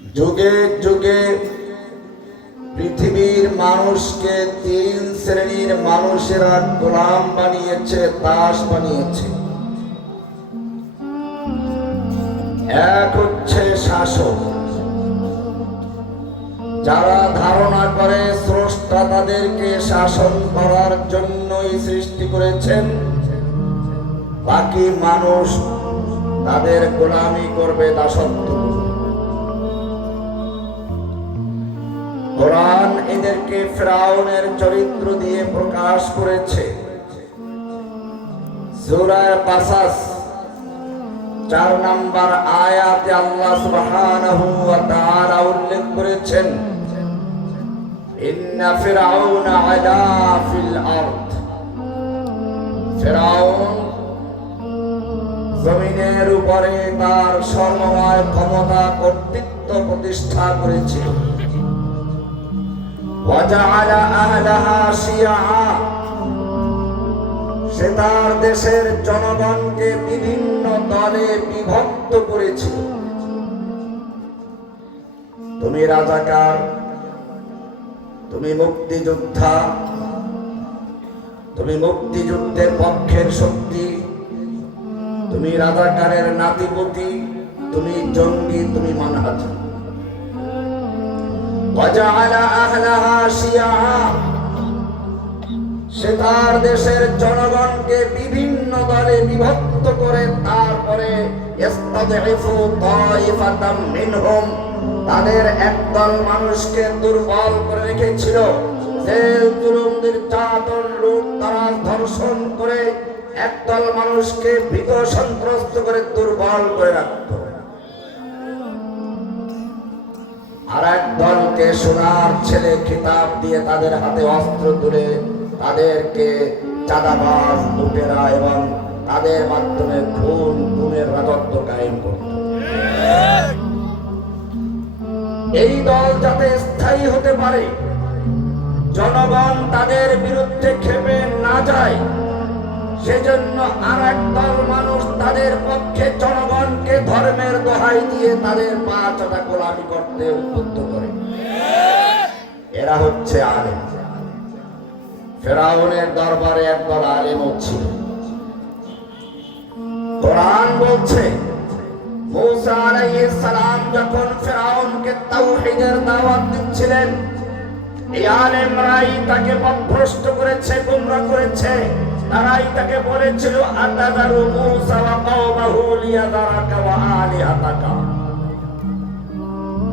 যুগে যুগে পৃথিবীর মানুষকে তিন শ্রেণীর মানুষেরা গোলাম বানিয়েছে, দাস বানিয়েছে। এক হচ্ছে শাসক, যারা ধারণা করে স্রষ্টা তাদেরকে শাসন করার জন্যই সৃষ্টি করেছেন, বাকি মানুষ তাদের গোলামি করবে, দাসত্ব করবে। কোরআন এদেরকে ফিরআউনের চরিত্র দিয়ে প্রকাশ করেছে। সূরা কাসাস 4 নম্বর আয়াতে আল্লাহ সুবহানাহু ওয়া তাআলা উল্লেখ করেছেন, ইন্না ফিরআউনা আলা ফিল আরদ। ফিরআউন জমিনের উপরে তার সর্বময় ক্ষমতা কর্তৃত্ব প্রতিষ্ঠা করেছিল। ওয়াজআলা আহলাহা শিয়া, সে তার দেশের জনগণকে বিভিন্ন দলে বিভক্ত করেছিল। তুমি রাজাকার, তুমি মুক্তিযোদ্ধা, তুমি মুক্তিযুদ্ধের পক্ষের শক্তি, তুমি রাজাকারের নাতিপতি, তুমি জঙ্গি, তুমি মানহাজি। ওয়াজআলা আহলাহা শিয়া, সে তার দেশের জনগণকে বিভিন্ন দলে বিভক্ত করে তারপরে ইস্তাদঈফু তাইফাতাম মিনহুম, তাদের একদল মানুষকে দুর্বল করে রেখেছিল। জেল জুলুম নির্যাতন লুটতরাজ ধর্ষণ করে একদল মানুষকে ভীত সন্ত্রস্ত করে দুর্বল করে রাখত। আর এক দলকে সোনার ছেলে খিতাব দিয়ে তাদের হাতে অস্ত্র তুলে তাদেরকে চাঁদাবাজ, লুটেরা এবং তাদের মাধ্যমে খুনের রাজত্ব কায়েম করত। এই দল যাতে স্থায়ী হতে পারে, জনগণ তাদের বিরুদ্ধে খেপে না যায়, সেজন্য আর এক দল মানুষ তাদের পক্ষে জনগণকে ধর্মের দোহাই দিয়ে তাদের পা চাটা গোলামি করতে উদ্বুদ্ধ করে। এরা হচ্ছে আলেম। ফিরআউনের দরবারে একদল আলেমও ছিল। কোরআন বলছে, মুসা আলাইহিস সালাম যখন ফিরআউনকে তাওহীদের দাওয়াত দিচ্ছিলেন, এই আলেমরাই তাকে পথভ্রষ্ট করেছে, গোমরাহ করেছে। তারাই তাকে বলেছিল, আতাযারু মুসা ওয়া কওমাহু লিয়াযারাকা ওয়া আলিহাতাকা,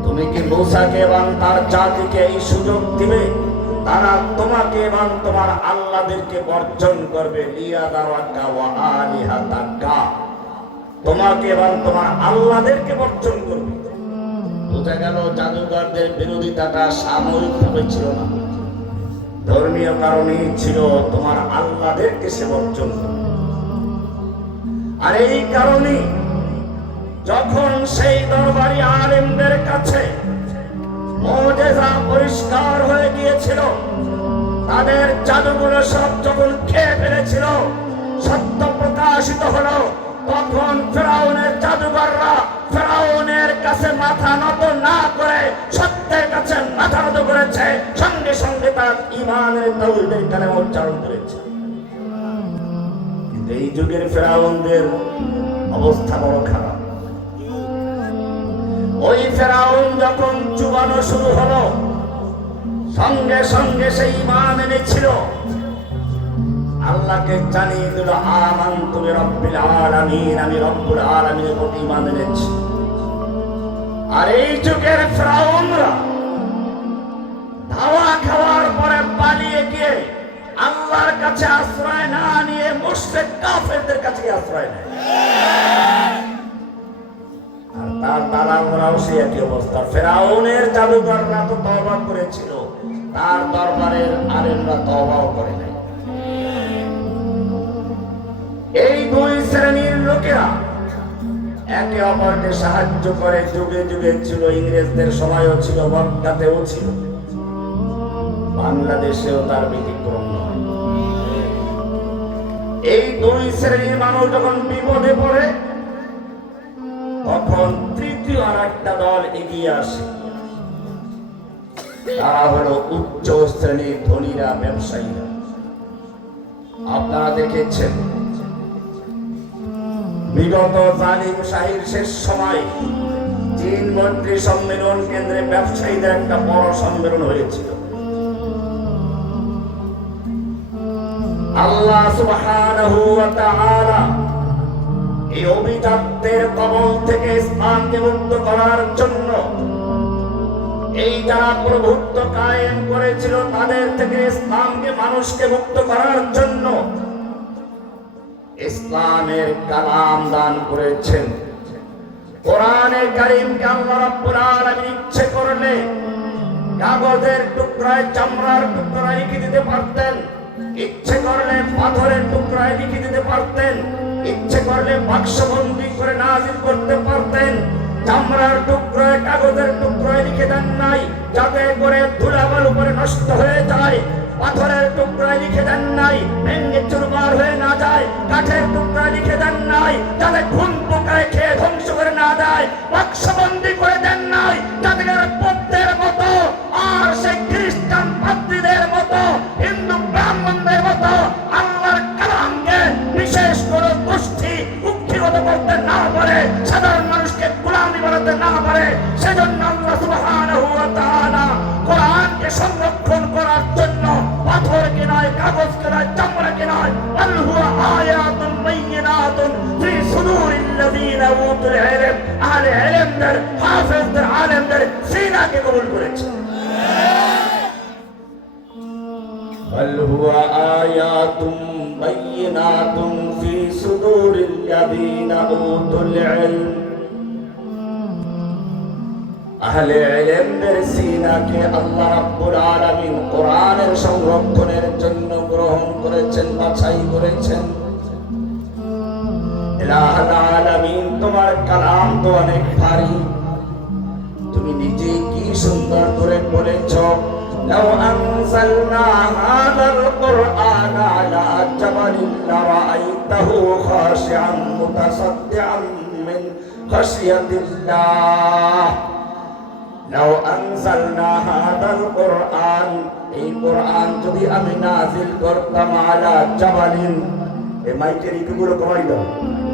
তুমি কি মুসাকে এবং তার জাতিকে এই সুযোগ দিবে তারা তোমাকে এবং তোমার আল্লাহদেরকে বর্জন করবে। লিয়াযারাকা ওয়া আলিহাতাকা, তোমাকে এবং তোমার আল্লাহদেরকে বর্জন করবে। বোঝা গেল জাদুঘরদের বিরোধিতাটা সাময়িকভাবে ছিল না, ধর্মীয় কারণেই ছিল। তোমার আল্লাহদেরকে সে বর্জন করবে। আর এই কারণে যখন সেই দরবারি আলেমদের কাছে মুজিজা পরিষ্কার হয়ে গিয়েছিল, তাদের জাদুগুলো সব যখন খেয়ে ফেলেছিল, সত্য প্রকাশিত হলো, তখন ফিরআউনের জাদুঘররা ফিরআউনের কাছে মাথা নত না করে সত্যের কাছে মাথা নত করেছে। সঙ্গে সঙ্গে তারা ঈমানের তাওহীদের কালেমা উচ্চারণ করেছে। কিন্তু এই যুগের ফিরআউনদের অবস্থা বড় খারাপ। ওই ফিরআউন যখন চুবানো শুরু হলো, সঙ্গে সঙ্গে সেই ঈমান এনেছিল, আল্লাহকে জানিয়ে দিল, আমানতু বিরাব্বিল আলামিন, আমি রব্বুল আলামিনের প্রতি ঈমান এনেছি। আর এই যুগের ফিরআউনরা ধাওয়া খাওয়ার পরে পালিয়ে গিয়ে আল্লাহর কাছে আশ্রয় না নিয়ে মুশরিক কাফেরদের কাছে আশ্রয় নেয়। আর তার দালালরাও সেই একই অবস্থা। ফিরআউনের জাদুঘররা তো তওবা করেছিল, তার দরবারের আলেমরা তওবাও করে নাই। এই দুই শ্রেণীর লোকেরা একে অপরকে সাহায্য করে, যুগে যুগে ছিল। ইংরেজদের সময়ও ছিল, মক্কাতেও ছিল, বাংলাদেশেও তার ব্যতিক্রম নয়। এই দুই শ্রেণীর মানুষ যখন বিপদে পড়ে, তখন তৃতীয় আর একটা দল এগিয়ে আসে। তারা হলো উচ্চ শ্রেণীর ধনীরা, ব্যবসায়ীরা। আপনারা দেখেছেন বিগত জালিম শাহীর শেষ সময় চীন মন্ত্রী সম্মেলন কেন্দ্রে ব্যবসায়ীদের একটা বড় সম্মেলন হয়েছিল। আল্লাহ সুবহানাহু ওয়া তাআলা এই অভিজাতদের কবল থেকে ইসলামকে মুক্ত করার জন্য, এই যারা প্রভুত্ব কায়েম করেছিল তাদের থেকে ইসলামকে মানুষকে মুক্ত করার জন্য ইসলামের কালাম দান করেছেন। কোরআনে কারীমকে আল্লাহ রাব্বুল আলামিন ইচ্ছে করলে কাগজের টুকরায়, চামড়ার টুকরায় লিখে দিতে পারতেন, ইচ্ছে করলে পাথরের টুকরায় লিখে দিতে পারতেন, ইচ্ছে করলে বাক্সবন্দি করে নাযিল করতে পারতেন। চামড়ার টুকরায়, কাগজের টুকরায় লিখে দেন নাই যাতে করে ধুলাবাল উপরে নষ্ট হয়ে যায়। পাথরের টুকরায় লিখে দেন নাই ভেঙে চুরমার হয়ে না যায়। কাঠের টুকরায় লিখে দেন নাই যাতে ঘুম পোকায় খেয়ে ধ্বংস করে না যায়। বাক্সবন্দি করে দেন নাই যাতে করে পদ্মের মতো আর সেই খ্রিস্টান পাদ্রীদের মতো, হিন্দু ব্রাহ্মণদের মতো আল্লাহর কালামকে বিশেষ করে গোষ্ঠী কুক্ষিগত করতে না পারে, সাধারণ মানুষকে গোলামি বানাতে না পারে। সেজন্য আল্লাহ সুবহানাহু ওয়া তাআলা কোরআনকে সংরক্ষণ করার জন্য পাথরকে নয়, কাগজকে নয়, চামড়াকে নয়, আল হুয়া আয়াতুন বাইয়িনাতুন ফি সুদুরিল্লাযীনা উতুল ইলম, আহলে ইলমদের, হাফেজদের, আলেমদের সিনাকে কবুল করেছে। আল হুয়া আয়াতুন বাইয়িনাতুন ফি সুদুরিল্লাযীনা উতুল ইলম, আহলে ইলমদের সিনাকে আল্লাহ রাব্বুল আলামিন কোরআনের সংরক্ষণের জন্য গ্রহণ করেছেন, বাছাই করেছেন। ইলাহুল আলামিন, তোমার কালাম তো অনেক ভারী, তুমি নিজে কি সুন্দর করে বলেছো, লাউ আনজালনা হাযাল কুরআনা আলা জাবালিন লারাআইতাহু খাশিআন মুতাসাদ্দিআন মিন খাশিয়াতিল্লাহ। লাউ আনজালনা হাযাল কুরআন, এই কোরআন যদি আমি নাযিল করতাম আলা জাবালিন, এই মাইকের ইকুগুলো কমাই দাও,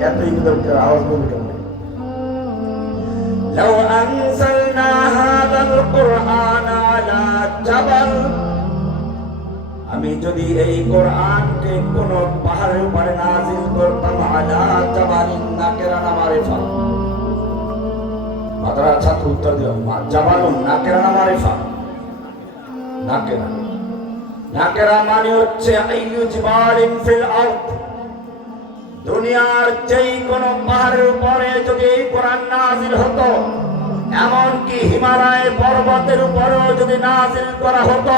এত ইকুদের আওয়াজ বলবে কেমন। লাউ আনজালনা হাযাল কুরআন আলা জাবাল, আমি যদি এই কোরআনকে কোন পাহাড়ের উপরে নাযিল করতাম, আলা জাবালিন নাকেরা না মারিফা। মাদ্রা ছাত্র উত্তর দিও, জাবালুন নাকেরা না মারিফা। নাকেরা, নাকেরা মানে হচ্ছে আইয়ু জিবালিন ফিল আরদ, দুনিয়ার যেই কোন পাহাড়ের উপরে যদি এই কোরআন নাযিল হতো, এমনকি হিমালয় পর্বতের উপরেও যদি নাযিল করা হতো,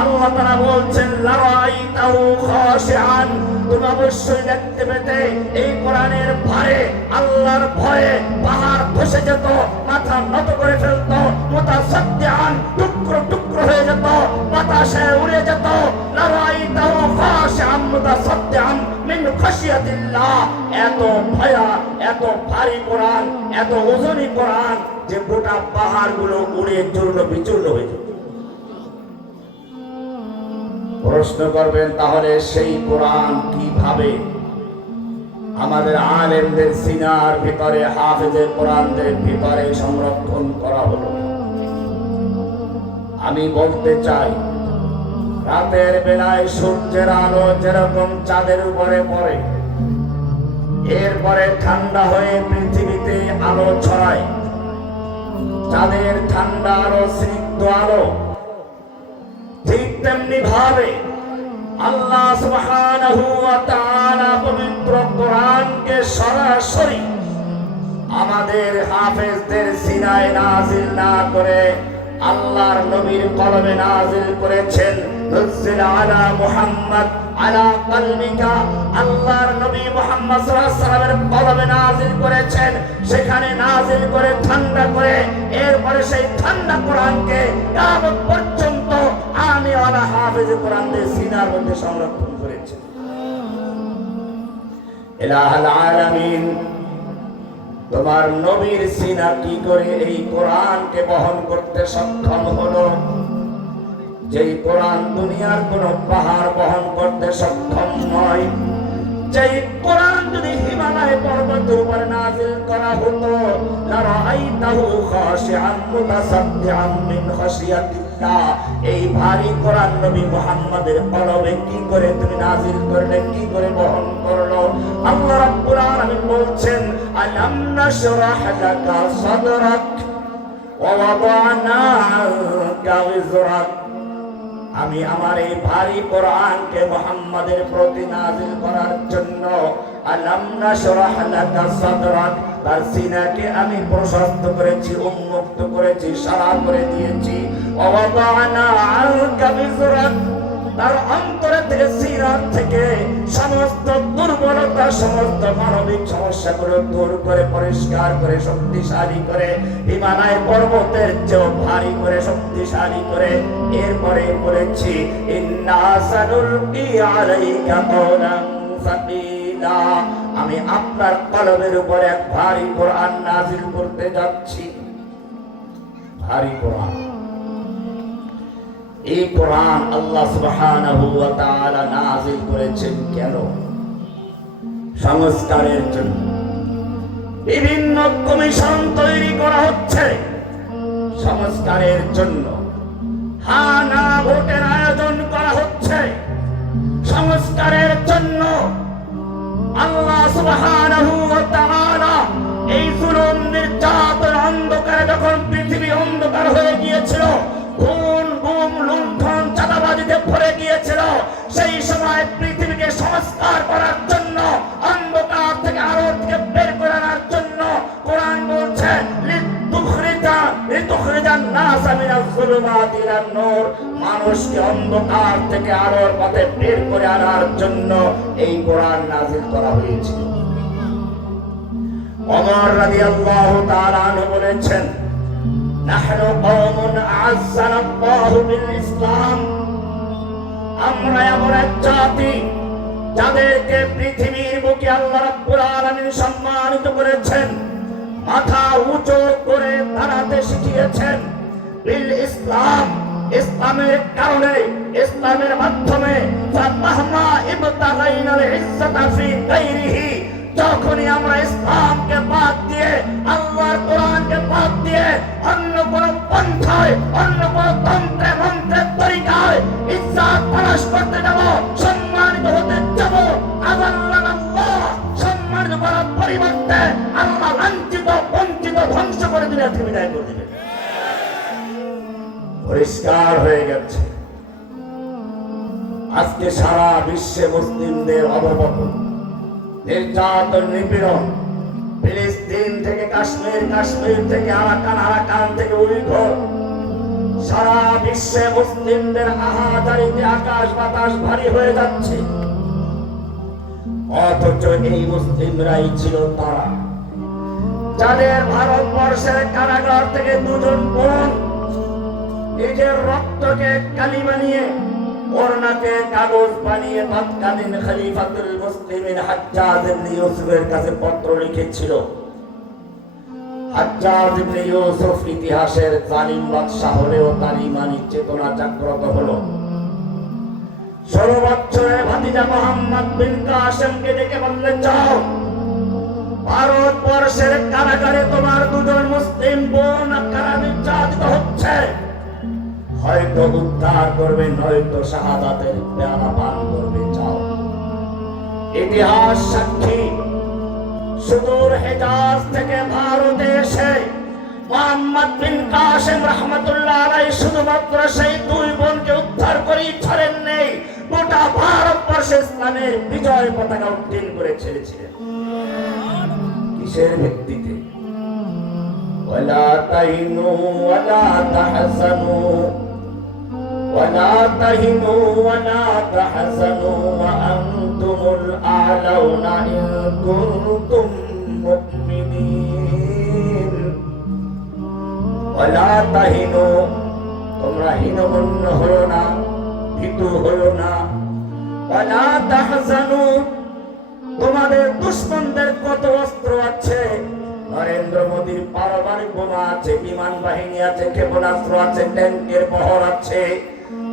আল্লাহ তাআলা বলছেন লারাআইতাহু খাশিআন, তুমি অবশ্যই দেখতে পেতে এই কোরআনের ভারে, আল্লাহর ভয়ে পাহাড় ধসে যেত, মাথা নত করে ফেলতো, মুতাসাদ্দিআন টুকরো টুকরো হয়ে যেত, বাতাসে উড়ে যেত। লারাআইতাহু খাশিআন মুতাসাদ্দিআন মিন খাশিয়াতিল্লাহ, এত ভয়া, এত ভারী কোরআন, এত ওজনী কোরআন যে গোটা পাহাড়গুলো উড়ে চূর্ণ বিচূর্ণ হয়ে যেত। প্রশ্ন করবেন, তাহলে সেই কোরআন কিভাবে আমাদের আলেমদের সিনার ভিতরে, হাফেজের কোরআনদের ভিতরে সংরক্ষণ করা হলো? আমি বলতে চাই, রাতের বেলায় সূর্যের আলো যেরকম চাঁদের উপরে পড়ে, এরপরে ঠান্ডা হয়ে পৃথিবীতে আলো ছড়ায়, চাঁদের ঠান্ডা আলো, স্নিগ্ধ আলো, ঠিক তেমনি ভাবে আল্লাহ সুবহানাহু ওয়া তাআলা পবিত্র কোরআনকে সরাসরি আমাদের হাফেজদের সিনায় নাযিল না করে আল্লাহর নবীর কলমে নাযিল করেছেন। নুজ্জিল আলা মুহাম্মদ আলা কলবিকা, আল্লাহর নবী মুহাম্মদ সাল্লাল্লাহু আলাইহি ওয়াসাল্লামের কলমে নাযিল করেছেন, সেখানে নাযিল করে ঠান্ডা করে, এরপরে সেই ঠান্ডা কোরআনকে কিয়ামত পর্যন্ত আমি আলা হাফেজ কোরআনদের সিনার মধ্যে সংরক্ষণ করেছেন। ইলাহুল আলামিন, তোমার নবীর সিনা কি করে এই কোরআনকে বহন করতে সক্ষম হলো? যেই কোরআন দুনিয়ার কোন পাহাড় বহন করতে সক্ষম নয়। যেই কোরআন যদি হিমালয় পর্বতের উপরে নাযিল করা হতো, লারাআইতাহু খাশিআন মুতাসাদ্দিআন মিন খাশিয়াতিল্লাহ, এই ভারী কোরআন নবী মুহাম্মাদের কলবে কি করে তুমি নাযিল করলে, কি করে বহন করলো? আল্লাহ রাব্বুল আলামিন বলছেন, আলাম নাশরাহ লাকা সাদরাক ওয়া ওয়াদা'না আনকা ওয়িজরাক। আমি আমার এই ভারী কোরআনকে মুহাম্মাদের প্রতি নাযিল করার জন্য আলাম নাশরাহ লাকা সাদরাক, তার সিনাকে আমি প্রশস্ত করেছি, উন্মুক্ত করেছি, সারা করে দিয়েছি। ওয়া ওয়াদা'না আনকা ওয়িজরাক, তার অন্তরে থেকে সিনার থেকে সমস্ত দুর্বলতা, সমস্ত মানবিক সমস্যাগুলো দূর করে, পরিষ্কার করে, শক্তিশালী করে, হিমালয় পর্বতের চেয়েও ভারী করে, শক্তিশালী করে। এরপরে বলেছি, ইন্না সানুলকি আলাইকা কওলান সাকিলা, আমি আপনার কলবের উপর এক ভারী কোরআন নাযিল করতে যাচ্ছি। ভারী কোরআন। এই কোরআন আল্লাহ সুবহানাহু ওয়া তাআলা নাযিল করেছেন কেন? সংস্কারের জন্য। বিভিন্ন কমিশন তৈরি করা হচ্ছে সংস্কারের জন্য। হ্যাঁ না ভোটের আয়োজন করা হচ্ছে সংস্কারের জন্য। আল্লাহ সুবহানাহু ওয়া তাআলা এই জুলুম, নির্যাতন, অন্ধকারে যখন পৃথিবী অন্ধকার হয়ে গিয়েছিল, খুন, গুম, লুণ্ঠন, চাঁদাবাজিতে ভরে গিয়েছিল, সেই সময় পৃথিবীকে সংস্কার করার জন্য, অন্ধকার থেকে আলোর দিকে বের করে আনার জন্য কোরআন বলছে, লিতুখরিজান নাসা মিনাজ যুলুমাতি ইলান নূর, মানুষকে অন্ধকার থেকে আলোর পথে বের করে আনার জন্য এই কোরআন নাযিল করা হয়েছিল। ওমর রাদিয়াল্লাহু তাআলা আনহু বলেছেন, নাহনু কওমুন আ'আজ্জানা আল্লাহু বিল ইসলাম, আমরা এমন এক জাতি যাদেরকে পৃথিবীর বুকে আল্লাহ রাব্বুল আলামিন সম্মানিত করেছেন, মাথা উঁচু করে দাঁড়াতে শিখিয়েছেন। বিল ইসলাম, ইসলামের কারণে, ইসলামের মাধ্যমে, ফামাহমা ইবতাগাইনাল ইজ্জাতা ফি গায়রিহি, যখনই আমরা ইসলামকে বাদ দিয়ে, আল্লাহর কোরআনকে বাদ দিয়ে অন্য কোন পন্থায়, অন্য কোন তন্ত্রে মন্ত্রের তরিকায় ইজ্জত তালাশ করতে যাব, সম্মানিত হতে যাব, আল্লাহ সম্মানিত করার পরিবর্তে আল্লাহ লাঞ্ছিত, বঞ্চিত, ধ্বংস করে দিলে আজকে বিদায় করে দিবে। পরিষ্কার হয়ে গেছে আজকে সারা বিশ্বে মুসলিমদের অবপতন, নির্যাতন, নিপীড়ন, ফিলিস্তিন থেকে কাশ্মীর, কাশ্মীর থেকে আরাকান, আরাকান থেকে উইঘুর, সারা বিশ্বে মুসলিমদের আহাজারিতে আকাশ বাতাস ভারী হয়ে যাচ্ছে। অথচ এই মুসলিমরাই ছিল তারা যাদের ভারতবর্ষের কারাগার থেকে দুজন বোন নিজের রক্তকে কালি বানিয়ে, ওড়নাকে কাগজ বানিয়ে তৎকালীন খলিফাতুল মুসলিমিন হাজ্জাজ ইবনে ইউসুফের কাছে পত্র লিখেছিল। হাজ্জাজ ইবনে ইউসুফ ইতিহাসের জালিম বাদশা হলেও তার ঈমানি চেতনা জাগ্রত হলো। 16 বছরের ভাতিজা মুহাম্মদ বিন কাসেমকে ডেকে বললে, যাও, ভারতবর্ষের কারাগারে তোমার দুজন মুসলিম বোন কারা নির্যাতিত হচ্ছে, হয়তো উদ্ধার করবে, নয়তো শাহাদাতের পেয়ালা পান করবে, যাও। ইতিহাস সাক্ষী, সুদূর হেজাজ থেকে ভারতে এসে মুহাম্মদ বিন কাসেম রাহমাতুল্লাহ আলাইহি শুধুমাত্র সেই দুই বোনকে উদ্ধার করেই ছাড়েন নেই, গোটা ভারতবর্ষে ইসলামের বিজয় পতাকা উত্তোলন করে ছেড়েছিলেন। কিসের ভিত্তিতে? ওয়ালা তাহিনু ওয়ালা তাহজানু ولا تهنوا ولا تحزنوا وأنتم الأعلون إن كنتم مؤمنين ولا تهنوا, তোমরা হীনমন্য হও না, ভীতু হও না। ولا تحزنوا, তোমাদের দুশমনদের কত অস্ত্র আছে, নরেন্দ্র মোদীর পারমাণবিক বোমা আছে, বিমান বাহিনী আছে, ক্ষেপণাস্ত্র আছে, ট্যাঙ্কের বহর আছে।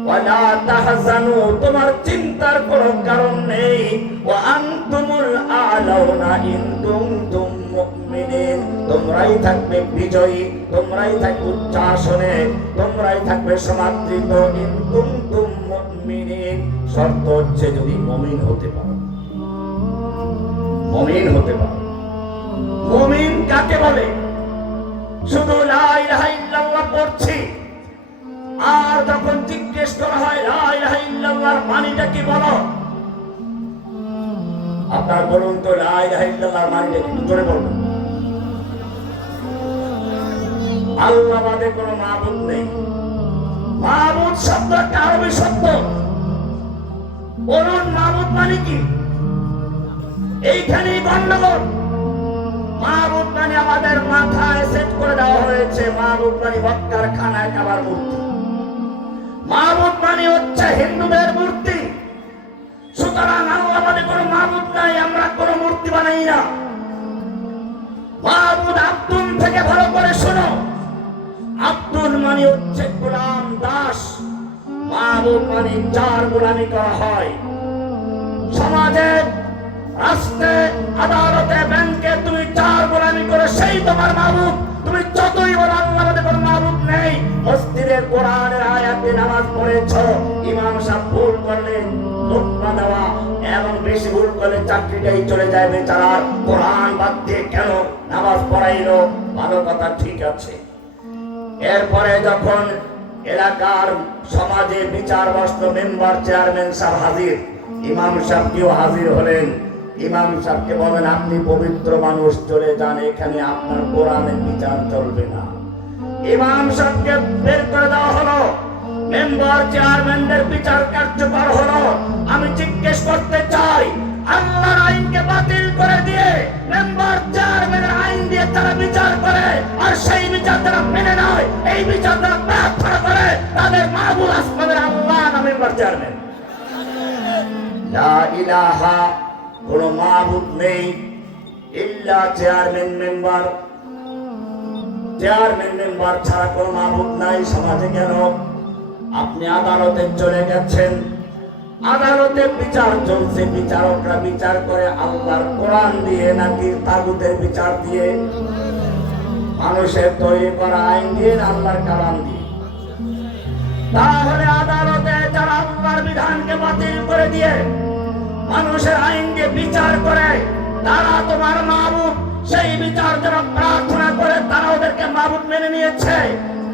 ওয়ালা তাহজানু, তোমার চিন্তার কোনো কারণ নেই। ওয়া আনতুমুল আ'লাউনা ইন কুনতুম মুমিনিন, তোমরাই থাকবে বিজয়ী, তোমরাই থাকবে উচ্চ আসনে, তোমরাই থাকবে সমাদৃত। ইন কুনতুম মুমিনিন, শর্ত হচ্ছে যদি মুমিন হতে পারো, মুমিন হতে পারো। মুমিন কাকে বলে? শুধু লা ইলাহা ইল্লাল্লাহ পড়ছি, আর যখন জিজ্ঞেস করা হয় লা ইলাহা ইল্লাল্লাহর মানেটা কি বলো, আপনার বলুন তো লা ইলাহা ইল্লাল্লাহর মানেটা কি? জোরে বলুন। আল্লাহ বাদে কোনো মাবুদ নেই। মাবুদ শব্দটা আরবি শব্দ, বলুন মাবুদ মানে কি? এইখানেই গন্ডগোল। মাবুদ মানে আমাদের মাথায় সেট করে দেওয়া হয়েছে, মাবুদ মানে মক্কার খানায় কাবার মূর্তি। মাবুদ মানে হচ্ছে হিন্দুদের মূর্তি। সুতরাং আল্লাহ মানে কোনো মাবুদ নাই, আমরা কোনো মূর্তি বানাই না। মাবুদ আব্দুল থেকে ভালো করে শোনো, আব্দুল মানে হচ্ছে গোলাম, দাস। মাবুদ মানে যার গোলামি করা হয়। সমাজে, রাষ্ট্রে, আদালতে, ব্যাংকে তুমি যার গোলামি করে সেই তোমার মাবুদ। তুমি যতই বলো আল্লাহ বাদে কোনো মাবুদ নেই। মসজিদে কোরআনের আয়াতে নামাজ পড়েছো, ইমাম সাহেব ভুল করলে লোকমা দেওয়া, এবং বেশি ভুল করলে চাকরিটাই চলে যায় বেচারার। কোরআন বাদ দিয়ে কেন নামাজ পড়াইলো? ভালো কথা, ঠিক আছে। এরপরে যখন এলাকার সমাজে বিচার বসলো, মেম্বার চেয়ারম্যান সাহেব হাজির, ইমাম সাহেবকেও হাজির হলেন। ইমাম সাহেবকে বলেন আপনি পবিত্র মানুষ, চলে যান, এখানে আপনার কোরআনের বিচার চলবে না। ইমাম সাহেবকে বের করে দেওয়া হলো, মেম্বার চেয়ারম্যানদের বিচার কার্যকর হলো। আমি জিজ্ঞেস করতে চাই, আল্লাহর আইনকে বাতিল করে দিয়ে মেম্বার চেয়ারম্যানের আইন দিয়ে তারা বিচার করে, আর সেই বিচার তারা মেনে নেয়, এই বিচার তারা প্রার্থনা করে, তাদের মাবুদ আসমানের আল্লাহ না মেম্বার চেয়ারম্যান? লা ইলাহা, কোন মাবুদ নেই ইল্লা চেয়ারম্যান মেম্বার। চেয়ারম্যান মেম্বার ছাড়া কোন মাবুদ নাই সমাজে। কেন? আপনি আদালতে চলে গেছেন, আদালতে বিচার চলছে, বিচারকরা বিচার করে আল্লাহর কোরআন দিয়ে নাকি তাগুতের বিচার দিয়ে? মানুষের তৈরি করা আইন দিয়ে না আল্লাহর কালাম দিয়ে? তাহলে আদালতে যারা আল্লাহর বিধানকে বাতিল করে দিয়ে মানুষের আইনকে বিচার করে, তারা তোমার মাবুদ। সেই বিচার যারা প্রার্থনা করে, তারা ওদেরকে মাবুদ মেনে নিয়েছে।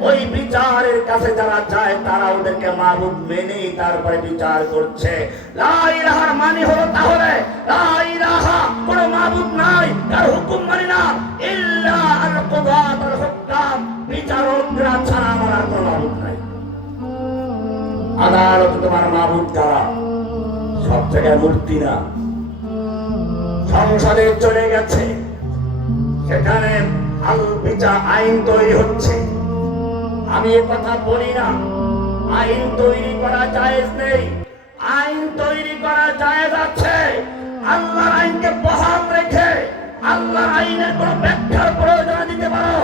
ওই বিচারের কাছে যারা যায়, তারা ওদেরকে মাবুদ মেনেই তারপরে বিচার করছে। লা ইলাহার মানে হলো তাহলে লা ইলাহা, কোনো মাবুদ নাই, তার হুকুম মানি না, ইল্লা আল কুদাত আল হুকাম, বিচারকরা ছাড়া আমার আর কোনো মাবুদ নাই। আদালতে তোমার মাবুদ কারা? সব জায়গায় মূর্তি না। সংসদে চলে গেছে, সেখানে বিচার আইন তৈরি হচ্ছে। আমি এ কথা বলি না আইন তৈরি করা জায়েজ নেই, আইন তৈরি করা জায়েজ আছে। আল্লাহর আইনকে বহাল রেখে আল্লাহর আইনের কোন ব্যাখ্যার প্রয়োজন দিতে পারো,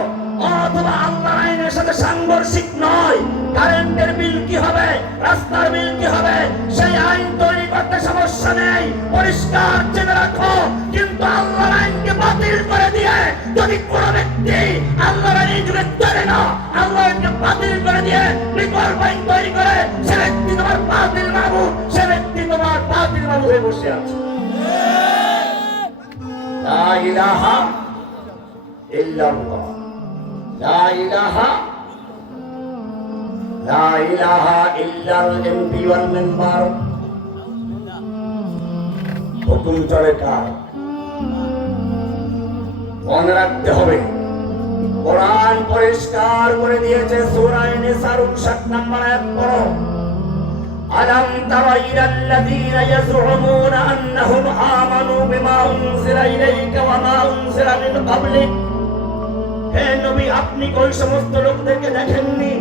অথবা আল্লাহর আইনের সাথে সাংঘর্ষিক নয়। কারেন্টের বিল কি হবে, রাস্তার বিল কি হবে, সেই আইন তৈরি করতে সমস্যা নেই, পরিষ্কার জেনে রাখো। কিন্তু আল্লাহর আইনকে বাতিল করে দিয়ে যদি কোন ব্যক্তি আল্লাহর আইন জুড়ে চলে না, আল্লাহর আইনকে বাতিল করে দিয়ে বিকল্প আইন তৈরি করে, সে ব্যক্তি তোমার বাতিল মাবুদ, সে ব্যক্তি তোমার বাতিল মাবুদ হয়ে বসে আছে। লা ইলাহা ইল্লাল্লাহ, লা ইলাহা, লা ইলাহা ইল্লাল এমপি ওয়াল মেম্বার। হুকুম চলে কার? মনে রাখতে হবে, কোরআন পরিষ্কার করে দিয়েছে। সূরা নিসার 59 নম্বর আয়াত পড়ো। আলাম তারা ইলাল্লাযীনা ইয়াজউমুনা আন্নাহুম আমানু বিমা উনজিলা ইলাইকা ওয়া মা উনজিলা মিন ক্বাবলিক। হে নবী, আপনি কোন সমস্ত লোকদেরকে দেখেননি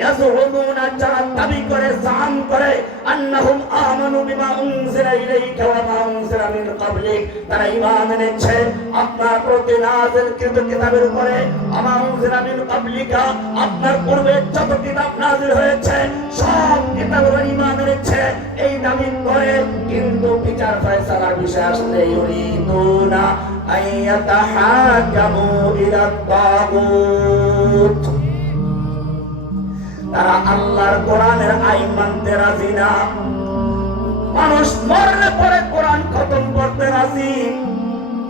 ইয়াজুমুনা যারা দাবি করে জাম করে আন্নাহুম আমানু বিমা উনজিলা ইলাইকা ওয়া মা উনজিলা মিন ক্বাবলিক, তারা ঈমান এনেছে আপনার প্রতি নাযিলকৃত কিতাবের উপরে, আমা উনজিলা মিন ক্বাবলিকা আপনার পূর্বে যত কিতাব নাযিল হয়েছে সব কিতাবের ঈমান এনেছে এই দাবি করে, কিন্তু বিচার ফয়সালার বিষয় আসলে ইউরিদুনা আইয়াতাহাকামু ইলা তাগুত, তারা আল্লাহর কোরআনের আইন মানতে রাজি না। মানুষ মরলে পরে কোরআন খতম করতে রাজি,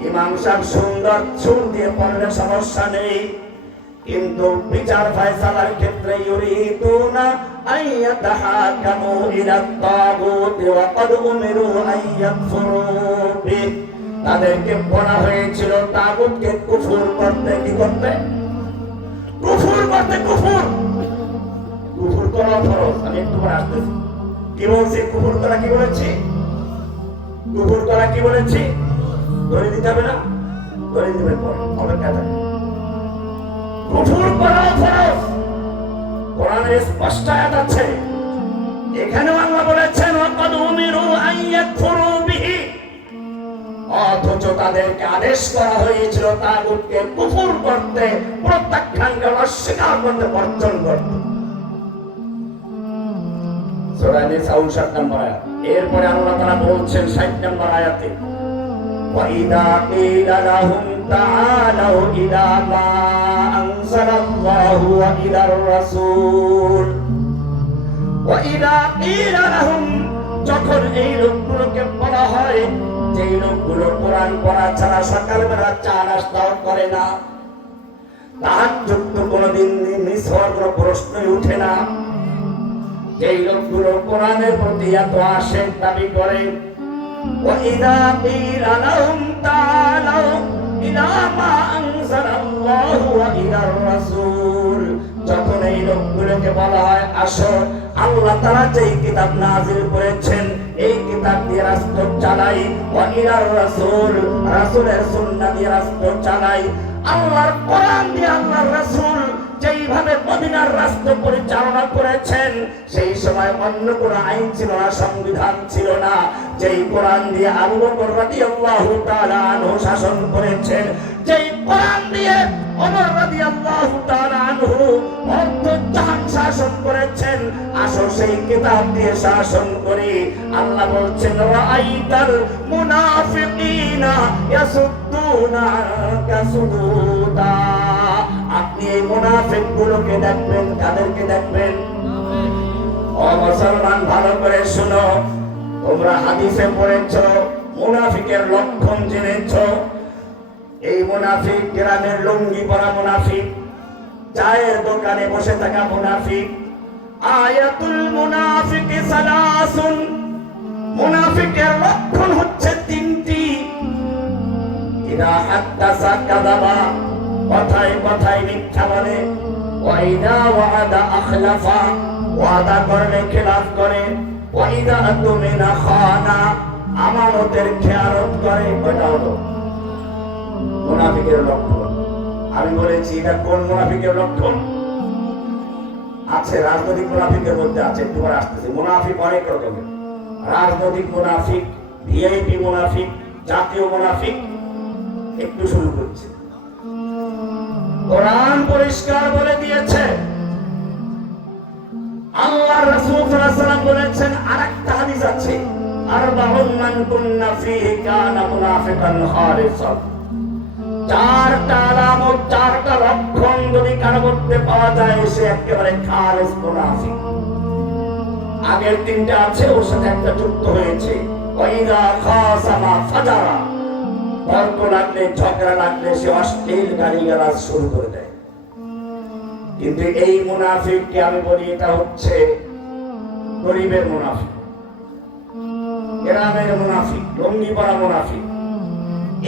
ইমাম সাহেব সুন্দর সুর দিয়ে পড়লে সমস্যা নেই, কিন্তু বিচার ফয়সালার ক্ষেত্রে ইউরিদুনা আইয়াতাহাকামু ইলা তাগুত ওয়া ক্বাদ উমিরু আইয়াকফুরু বিহি, তাদেরকে বলা হয়েছিল তাগুতকে কুফর করতে। কি করতে? কুফর করতে। কুফর করা ফরজ। আমি একটু পরে আসতেছি কি বলছি। কুফর করা কি বলেছি? কুফর করা কি বলেছি? ধরে দিতে হবে না? ধরে দিবেন পরে, অপেক্ষা থাকে। কুফর করা ফরজ, কোরআনে স্পষ্ট আয়াত আছে। এখানেও আল্লাহ বলেছেন ওয়াকাদ উমিরু আইয়াকফুরু বিহি, অথচ তাদেরকে আদেশ করা হয়েছিল তাগুতকে কুফর করতে, প্রত্যাখ্যান করে, অস্বীকার করতে, বর্জন করতে। সূরা নিসা 59 নম্বর আয়াত। এরপরে আল্লাহ তাআলা বলছেন 60 নম্বর আয়াতে ওয়া ইযা কিলা লাহুম তাআলাউ ইলা মা আনজালাল্লাহু ওয়া ইলার রাসূল, ওয়া ইযা কিলা লাহুম, যখন এই লোকগুলোকে বলা হয় যে লোকগুলো কোরআন পড়া ছাড়া সকালবেলা চা নাস্তাও করে না, তাহাজ্জুদ তো কোনোদিন মিস হওয়ার কোনো প্রশ্নই উঠে না, এই লোকগুলো কোরআনের প্রতি এত আশেক দাবি করে, وَإِذَا قِيلَ لَهُمْ تَعَالَوْا إِلَى مَا أَنزَلَ اللَّهُ وَإِلَى الرَّسُولِ, যখন এই লোকগুলোকে বলা হয় আসো আল্লাহ তাআলা যেই কিতাব নাযিল করেছেন এই কিতাব দিয়ে রাষ্ট্র চালাই, وَإِلَى الرَّسُولِ, রাসূলের সুন্নাহ দিয়ে রাষ্ট্র চালাই, আল্লাহর কোরআন দিয়ে আল্লাহর রাসূল যেইভাবে মদিনার রাষ্ট্র পরিচালনা করেছেন সেই সময় অন্য কোন আইন ছিল না, সংবিধান ছিল না, যেই কোরআন দিয়ে আবু বকর রাদিয়াল্লাহু তাআলা আনহু শাসন করেছেন, যেই কোরআন দিয়ে ওমর রাদিয়াল্লাহু তাআলা আনহু অর্ধজাহান শাসন করেছেন, আসো সেই কিতাব দিয়ে শাসন করি। আল্লাহ বলছেন রাআইতাল মুনাফিকিনা ইয়াসুদ্দুনা আনকা সুদুদা, আপনি এই মুনাফিকগুলোকে দেখবেন। কাদেরকে দেখবেন? ও মুসলমান ভালো করে শুনো, তোমরা হাদিসে পড়েছো, মুনাফিকের লক্ষণ জেনেছো। এই মুনাফিক গ্রামের লুঙ্গি পরা মুনাফিক, চায়ের দোকানে বসে থাকা মুনাফিক। আয়াতুল মুনাফিকি সালাসুন, মুনাফিকের লক্ষণ হচ্ছে তিনটি। ইদা হাদাসা কাযাবা, কথায় কথায় মিথ্যা বলে, ওয়া ইদা ওয়াদা আখলাফা, ওয়াদা করলে খেলাফ করে, ওয়া ইদা আতুমিনা খানা, আমানতের খেয়ানত করে। কয়টা হলো মুনাফিকের লক্ষণ? আমি বলেছি এটা কোন মুনাফিকের লক্ষণ? আছে রাজনৈতিক মুনাফিকের মধ্যে আছে, একটু পরে আসতেছে। মুনাফিক অনেক রকমের, রাজনৈতিক মুনাফিক, ভিআইপি মুনাফিক, জাতীয় মুনাফিক। একটু শুরু করছি। কোরআন পরিষ্কার বলে দিয়েছে, আল্লাহ রাসূল সাল্লাল্লাহু আলাইহি ওয়াসাল্লাম বলেছেন, আরেকটা হাদিস আছে, আরবাউন মান কুন্না ফীহি কানা মুনাফিকান খালিসান, চারটা আলামত, চারটা লক্ষণ যদি কারো মধ্যে পাওয়া যায় সে একেবারে খালিস মুনাফিক। আগের তিনটা আছে, ওর সাথে একটা যুক্ত হয়েছে। ওয়াইদা খাসামা ফাজারা, তর্ক লাগলে, ঝগড়া লাগলে সে অশ্লীল গালিগালাজ শুরু করে দেয়। কিন্তু এই মুনাফিককে আমি বলি এটা হচ্ছে গরিবের মুনাফিক, গ্রামের মুনাফিক, লুঙ্গি পরা মুনাফিক।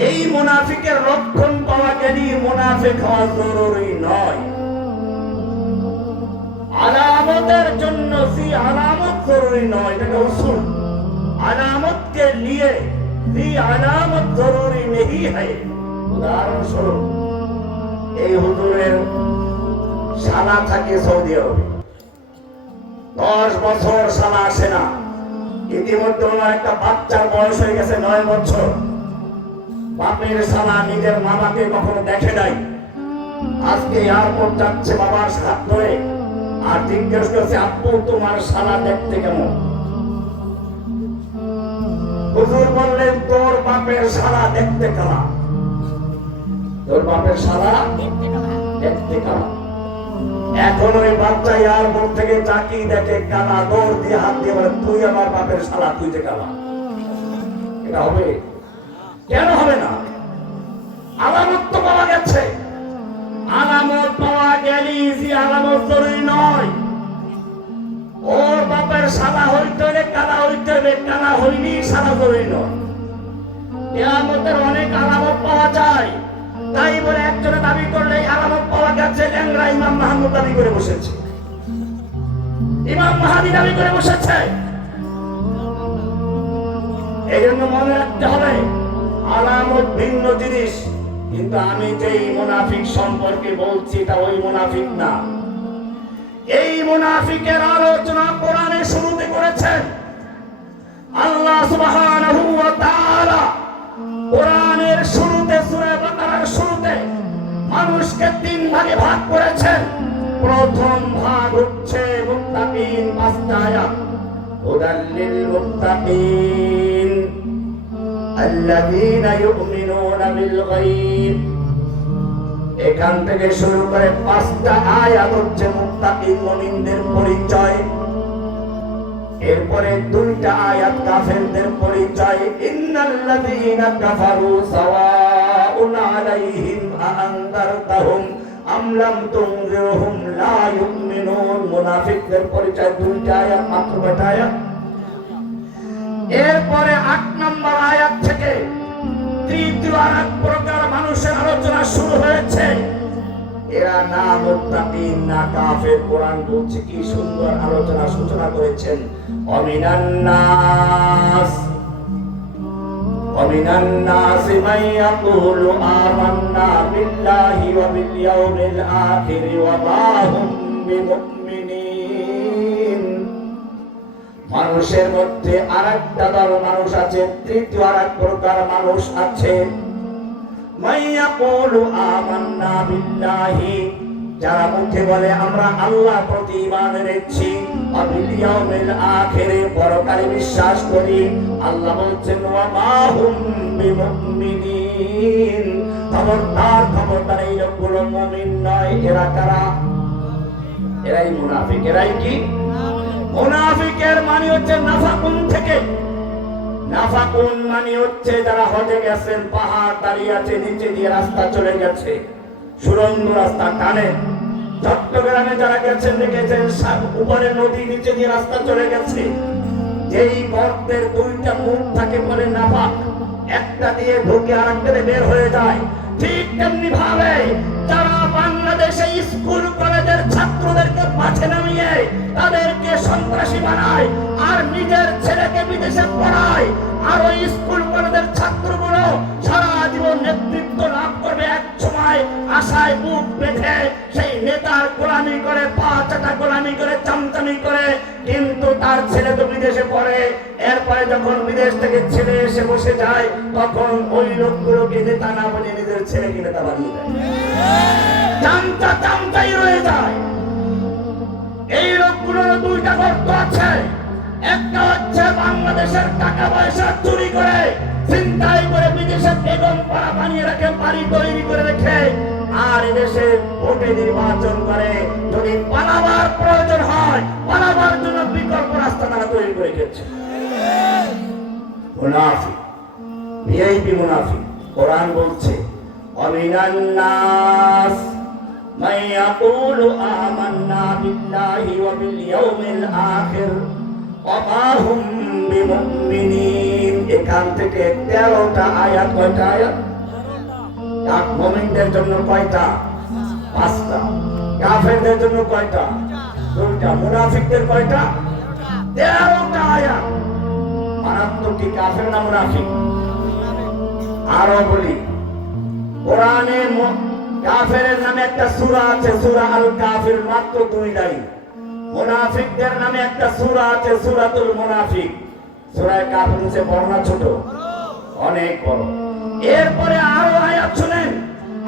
এই মুনাফিকের লক্ষণ পাওয়া গেলে মুনাফিক হওয়া জরুরি নয়। আলামতের জন্য সে আলামত জরুরি নয়, এটা উসুল। আলামত के लिए भी আলামত জরুরি नहीं है। উদাহরণস্বরূপ এই হুজুরের শালা থাকে সৌদি আরবে, 10 বছর সালা আসে না। ইতিমধ্যে ওনার একটা বাচ্চার বয়স হয়ে গেছে 9 বছর। বাপের সালা নিজের মামাকে কখনো দেখে নাই। আজকে এয়ারপোর্ট যাচ্ছে বাবার হাত ধরে আর জিজ্ঞেস করছে, আব্বু তোমার সালা দেখতে কেমন? হুজুর বললেন, তোর বাপের সালা দেখতে কালা। তোর বাপের সালা দেখতে কালা। এখন ওই বাচ্চা এয়ারপোর্ট থেকে চাকি দেখে কালা, দৌড় দিয়ে হাত দিয়ে বলে, তুই আমার বাপের সালা, তুই যে কালা। এটা হবে? কেন হবে না? আলামত তো পাওয়া গেছে। আলামত পাওয়া গেলে আলামত জরুরি নয়। ওর বাপের সাদা হইতে হলে কালা হইতে হবে, কালা হইনি সাদা জরুরি নয়। কিয়ামতের অনেক আলামত পাওয়া যায়। তাই বলে একজনে দাবি করলে আলামত পাওয়া গেছে, ল্যাংড়া ইমাম মাহমুদ দাবি করে বসেছে, ইমাম মাহাদি দাবি করে বসেছে। এই জন্য মনে রাখতে হবে আলামত ভিন্ন জিনিস। কিন্তু আমি যেই মুনাফিক সম্পর্কে বলছি তা ওই মুনাফিক না। এই মুনাফিকের আলোচনা কোরআনে শুরুতে করেছেন আল্লাহ সুবহানাহু ওয়া তাআলা। কোরআনের শুরুতে, সূরা বাকারার শুরুতে মানুষকে 3 ভাগে ভাগ করেছেন। প্রথম ভাগ হচ্ছে মুত্তাকিন, 5টা আয়াত। হুদাল লিল মুত্তাকিন আল্লাযীনা ইউমিনুনা বিল গায়ব। এখান থেকে শুরু করে 5টা আয়াত হচ্ছে মুত্তাকিন মুমিনদের পরিচয়। এরপরে 2টা আয়াত কাফেরদের পরিচয়। ইন্নাল্লাযীনা কাফারু সাওয়াউন আলাইহিম আআনযারতাহুম আম লাম তুনযিরহুম লা ইউমিনুন। মুনাফিকদের পরিচয় 2টা আয়াত, মাত্র 2টা আয়াত। এরপরে 8 নম্বর আয়াত থেকে তৃতীয় আরেক প্রকার মানুষের আলোচনা শুরু হয়েছে। এরা না মুত্তাকিন না কাফের। কোরআন বলছে কি সুন্দর আলোচনা সূচনা করেছেন। অমিনান নাস মান ইয়াকুলু আমান্না বিল্লাহি ওয়া বিল ইয়াউমিল আখির ওয়া মা হুম বিমুমিনিন। মানুষের মধ্যে আরেকটা দল মানুষ আছে, তৃতীয় আরেক প্রকার মানুষ আছে। মাইয়াকুলু আমান্না বিল্লাহি, যারা মুখে বলে আমরা আল্লাহর প্রতি ঈমান এনেছি, ওয়া বিল ইয়াউমিল আখিরে, পরকালে বিশ্বাস করি। আল্লাহ বলছেন ওয়া মা হুম বিমুমিনিন। খবরদার এই লোকগুলো মুমিন নয়। এরা কারা? এরাই মুনাফিক। এরাই কি? মুনাফিকের মানে হচ্ছে নাফাকুন থেকে। নাফাকুন মানে হচ্ছে যারা হজে গেছেন, পাহাড় দাঁড়িয়ে আছে, নিচে দিয়ে রাস্তা চলে গেছে, সুরঙ্গ রাস্তা টানে। চট্টগ্রামে যারা গেছেন দেখেছেন উপরে নদী, নিচে দিয়ে রাস্তা চলে গেছে। যেই গর্তের 2টা মুখ থাকে বলে নাফাক, একটা দিয়ে ঢুকে আর একটা বের হয়ে যায়। ঠিক তেমনি ভাবে যারা বাংলাদেশে স্কুল কলেজের ছাত্রদেরকে মাঠে নামিয়ে তাদেরকে সন্ত্রাসী বানায় আর নিজের ছেলেকে বিদেশে পড়ায়, আর ওই স্কুল কলেজের ছাত্রগুলো সারা জীবন নেতৃত্ব লাভ করবে, এক সময় আশায় বুক বেঁধে সেই নেতার গোলামি করে, পা চাটা গোলামি করে, চামচামি করে। কিন্তু তার ছেলে তো বিদেশে পড়ে। এরপরে যখন বিদেশ থেকে ছেলে এসে বসে যায়, তখন ওই লোকগুলোকে নেতা না বলে নিজের ছেলেকে নেতা বানিয়ে দেয়, চামচাই রয়ে যায়। এই লোকগুলোর 2টা গর্ত আছে। একটা হচ্ছে বাংলাদেশের টাকা পয়সা চুরি করে, ছিনতাই করে বিদেশে বেগম পাড়া বানিয়ে রাখে, বাড়ি তৈরি করে রেখে, আর এদেশে ভোটে নির্বাচন করে। যদি পালাবার প্রয়োজন হয়, পালাবার জন্য বিকল্প রাস্তা তারা তৈরি করে গেছে। মুনাফিক, ভিআইপি মুনাফিক। কোরআন বলছে অমিনান নাস মান ইয়াকুলু আমান্না বিল্লাহি ওয়া বিল ইয়াউমিল আখির ওয়া মা হুম বিমুমিনিন। এখান থেকে 13টা আয়াত। কয়টা আয়াত? মুমিনদের জন্য কয়টা? 5টা। কাফেরদের জন্য কয়টা? 2টা। মুনাফিকদের কয়টা? 13টা আয়াত। মারাত্মক কি কাফের না মুনাফিক? আরো বলি, কোরআনে কাফেরের নামে একটা সূরা আছে, সূরা আল কাফির, মাত্র 2 লাইন। মুনাফিকদের নামে একটা সূরা আছে, সূরাতুল মুনাফিক। সূরা কাফিরুন বড় না ছোট? অনেক বড়। এরপরে আরো আয়াত শুনেন,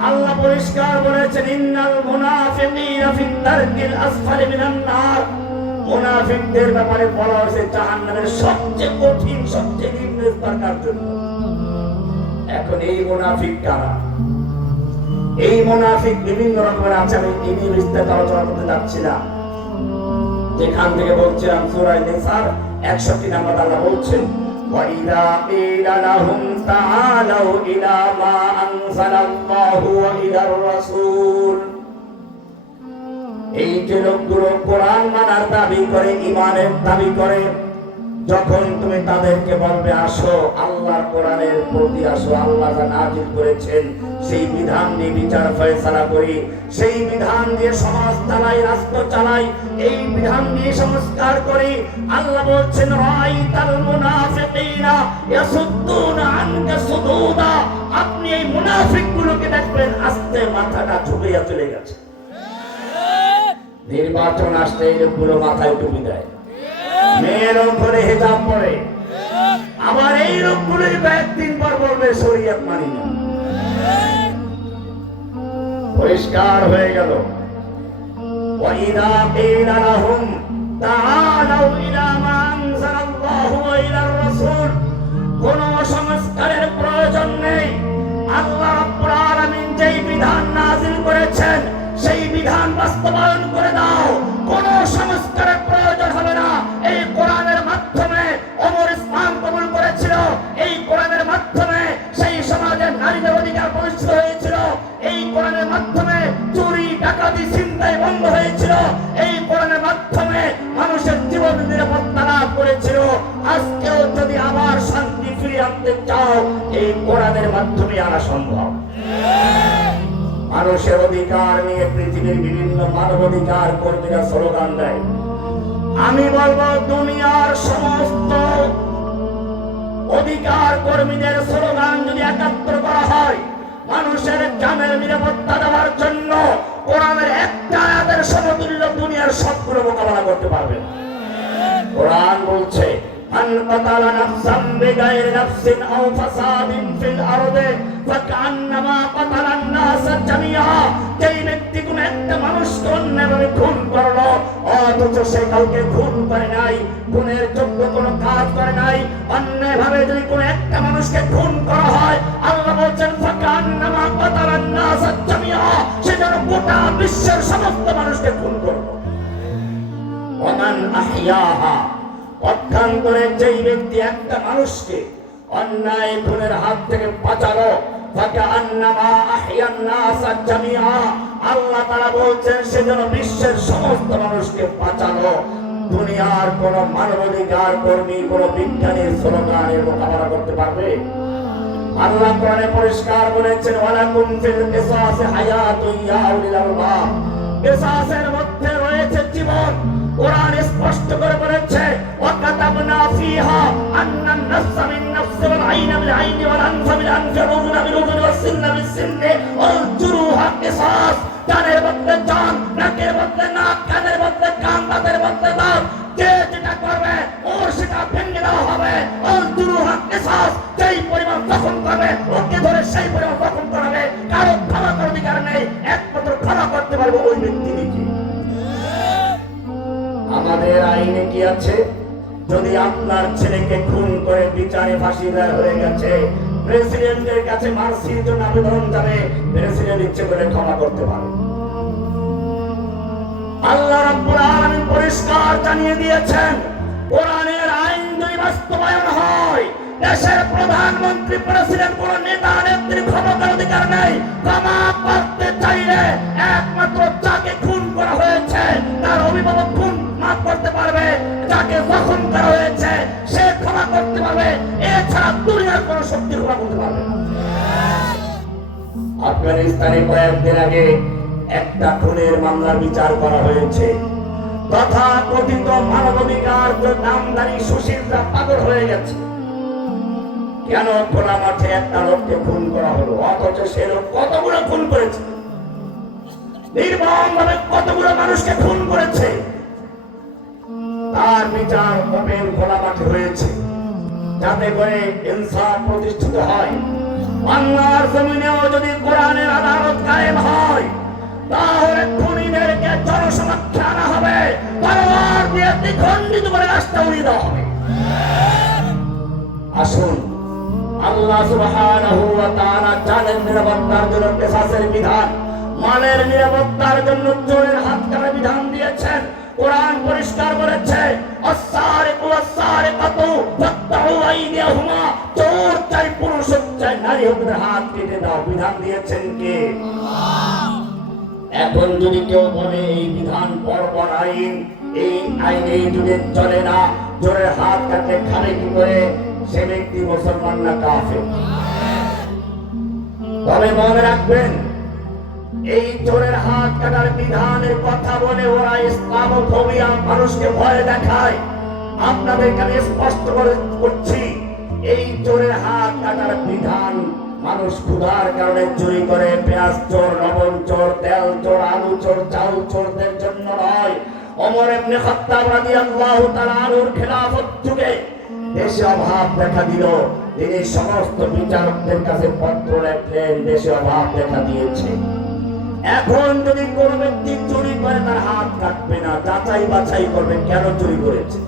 আল্লাহ পরিষ্কার বলেছেন, ইন্নাল মুনাফিকিনা ফিদ দারকিল আসফালি মিনান নার। মুনাফিকদের ব্যাপারে বলা হয়েছে জাহান্নামের সবচেয়ে কঠিন, সবচেয়ে নিম্ন স্তরকার জন্য। এখন এই মুনাফিক কারা? এই মুনাফিক বিভিন্ন রকমের আছে, আমি এই নিয়ে বিস্তারিত আলোচনা করতে যাচ্ছি না। যেখান থেকে বলছিলাম সূরা নিসার 61 নম্বর আল্লাহ বলছেন, وَإِذَا قِيلَ لَهُمْ تَعَالَوْا إِلَى مَا أَنزَلَ اللَّهُ وَإِلَى الرَّسُولِ। এই যে লোকগুলো কোরআন মানার দাবি করে, ঈমানের দাবি করে, যখন তুমি তাদেরকে বলবে আসো আল্লাহর কোরআনের প্রতি আসো, আল্লাহ যা নাযিল করেছেন সেই বিধান নিয়ে বিচার ফয়সালা করি, সেই বিধান দিয়ে সমাজ চালাই, রাষ্ট্র চালাই, এই বিধান দিয়ে সংস্কার করি। আল্লাহ বলছেন, রাআইতাল মুনাফিকিনা ইয়াসুদ্দুনা আনকা সুদুদা। আপনি এই মুনাফিকগুলোকে দেখবেন আস্তে মাথাটা ঝুঁকিয়া চলে গেছে। নির্বাচন আসতে এই লোকগুলো মাথায় টুপি দেয়, মেয়েরও ঘরে হিজাব পরে, আবার এই লোকগুলোই কয়েকদিন পর বলবে শরীয়ত মানি না। পরিষ্কার হয়ে গেল, ওয়াইদা কিলা লাহুম তাআলাউ ইলা মা আনজালাল্লাহু ওয়া ইলার রাসূল। কোন সংস্কারের প্রয়োজন নেই। আল্লাহ রাব্বুল আলামিন যেই বিধান নাযিল করেছেন সেই বিধান বাস্তবায়ন করে দাও। কোন সংস্কারের প্রয়োজন হবে না। এই কোরআনের মাধ্যমে ওমর ইসলাম কবুল করেছিল, এই কোরআনের মাধ্যমে সেই সমাজের নারীদের অধিকার প্রতিষ্ঠিত হয়েছিল, এই কোরআনের মাধ্যমে চুরি ডাকাতি ছিনতাই বন্ধ হয়েছিল, এই কোরআনের মাধ্যমে মানুষের জীবন নিরাপত্তা লাভ করেছিল। আজকেও যদি আবার শান্তি ফিরিয়ে আনতে চাও, এই কোরআনের মাধ্যমে আনা সম্ভব। মানুষের অধিকার নিয়ে পৃথিবীর বিভিন্ন মানবাধিকার কর্মীরা স্লোগান দেয়। আমি বলবো দুনিয়ার সমস্ত অধিকার কর্মীদের স্লোগান যদি একাত্র করা হয়, মানুষের জানের নিরাপত্তা দেওয়ার জন্য কোরআনের একটা আয়াতের সমতুল্য দুনিয়ার সবগুলো মোকাবেলা করতে পারবে। কোরআন বলছে, মান কাতালা নাফসান বিগাইরি নাফসিন আও ফাসাদিন ফিল আরদি ফাকান্নামা কাতালান নাস জামিআ। যেই ব্যক্তি কোন একটা মানুষকে অন্যায়ভাবে খুন করলো, অথচ সে কাউকে খুন করে নাই, খুনের যোগ্য কোনো কাজ করে নাই, অন্যায়ভাবে যদি কোন একটা মানুষকে খুন করা হয়, আল্লাহ বলছেন ফাকান্নামা কাতালান নাস জামিআ, সে যেন গোটা বিশ্বের সমস্ত মানুষকে খুন করলো। ওমান আহইয়াহা, পক্ষান্তরে যেই ব্যক্তি একটা মানুষকে অন্যায় খুনের হাত থেকে বাঁচালো, ফাকান্নামা আহইয়ান নাস জামিআ, আল্লাহ তাআলা বলছেন সে যেন বিশ্বের সমস্ত মানুষকে বাঁচালো। দুনিয়ার কোন মানবাধিকার কর্মী, কোন বিজ্ঞানীর স্লোগানের মোকাবেলা করতে পারবে? আল্লাহ কোরআনে পরিষ্কার বলেছেন, ওয়ালাকুম ফিল কিসাসি হায়াতুন ইয়া উলিল আলবাব। কিসাসের মধ্যে রয়েছে জীবন। কোরআন স্পষ্ট করে বলেছে, ওয়াকাতাবনা ফিহা আন্নান নাফসা বিন নাফসি ওয়াল আইনা বিল আইনি ওয়াল আনফা বিল আনফি ওয়াল উযুনা বিল উযুনি ওয়াস সিন্না বিস সিন্নি ওয়াল জুরুহা কিসাস। কানের বদলে জান, নাকের বদলে নাক, কানের বদলে কান, দাঁতের বদলে দাঁত, যে যেটা করবে ওর সেটা ভেঙে দেওয়া হবে। ওয়াল জুরুহা কিসাস, যেই পরিমাণ জখম করবে ওকে ধরে সেই পরিমাণ জখম করাবে। কারো ক্ষমা করার অধিকার নেই, একমাত্র ক্ষমা করতে পারবে ওই ব্যক্তি নিজে। আমাদের আইনে কি আছে? যদি আপনার ছেলেকে খুন করে বিচারে ফাঁসি দেওয়া হয়ে গেছে, প্রেসিডেন্টের কাছে মার্সির জন্য আবেদন যাবে, প্রেসিডেন্ট ইচ্ছে করে ক্ষমা করতে পারে। আল্লাহ রাব্বুল আলামিন পরিষ্কার জানিয়ে দিয়েছেন, কোরআনের আইন যদি বাস্তবায়ন হয়, দেশের প্রধানমন্ত্রী, প্রেসিডেন্ট, কোন নেতা নেত্রী ক্ষমতার অধিকার নেই। ক্ষমা করতে চাইলে একমাত্র যাকে খুন করা হয়েছে তার অভিভাবক খুন মাফ করতে পারবে, যাকে জখম করা হয়েছে সে ক্ষমা করতে পারবে, এছাড়া দুনিয়ার কোন শক্তি ক্ষমা করতে পারবে না। আফগানিস্তানে কয়েকদিন আগে একটা খুনের মামলার বিচার করা হয়েছে। তথা কথিত মানবাধিকার নামধারী সুশীলরা পাগল হয়ে গেছে। কেন খোলা মাঠে একটা লোককে খুন করা হলো, অথচ সে লোক কতগুলো খুন করেছে, নির্মমভাবে কতগুলো মানুষকে খুন করেছে। বিচার ওপেন খোলা মাঠে হয়েছে, যাতে করে ইনসাফ প্রতিষ্ঠিত হয়। বাংলার জমিনেও যদি কোরআনের আদালত কায়েম হয়, তাহলে খুনিদেরকে জনসমক্ষে আনা হবে, তরোয়ার দিয়ে দ্বিখণ্ডিত করে রাস্তা উড়িয়ে দেওয়া হবে। আসুন, আল্লাহ সুবহানাহু ওয়া তাআলা জানেন নিরাপত্তার জন্য কিসাসের বিধান, মালের নিরাপত্তার জন্য চোরের হাত কাটার বিধান দিয়েছেন। কোরআন পরিষ্কার বলেছে, আস-সারিকু ওয়াস-সারিকাতু ফাকতাউ আইদিয়াহুমা, চোর চাই পুরুষ চাই নারী হোক হাত কেটে দাও, বিধান দিয়েছেন কে? এখন যদি কেউ বলে এই বিধান বর্বর আইন, এই আইন এই যুগে চলে না, চোরের হাত কাটতে খাবে কি করে, সে ব্যক্তি মুসলমান না কাফের? তবে মনে রাখবেন, এই চোরের হাত কাটার বিধানের কথা বলে ওরা ইসলামোফোবিয়া, মানুষকে ভয় দেখায়। আপনাদেরকে আমি স্পষ্ট করে করছি, এই চোরের হাত কাটার বিধান মানুষ ক্ষুধার কারণে চুরি করে, পেঁয়াজ চোর, লবণ চোর, তেল চোর, আলু চোর, চাউল চোরদের জন্য নয়। ওমর ইবনে খাত্তাব রাদিয়াল্লাহু তাআলা আনহুর খেলাফত যুগে দেশে অভাব দেখা দিল, তিনি সমস্ত বিচারকদের কাছে পত্র লেখলেন, দেশে অভাব দেখা দিয়েছে। এখন যদি কোন ব্যক্তি চুরি করে, তার হাত কাটবে না, যাচাই বাছাই করবে কেন চুরি করেছে।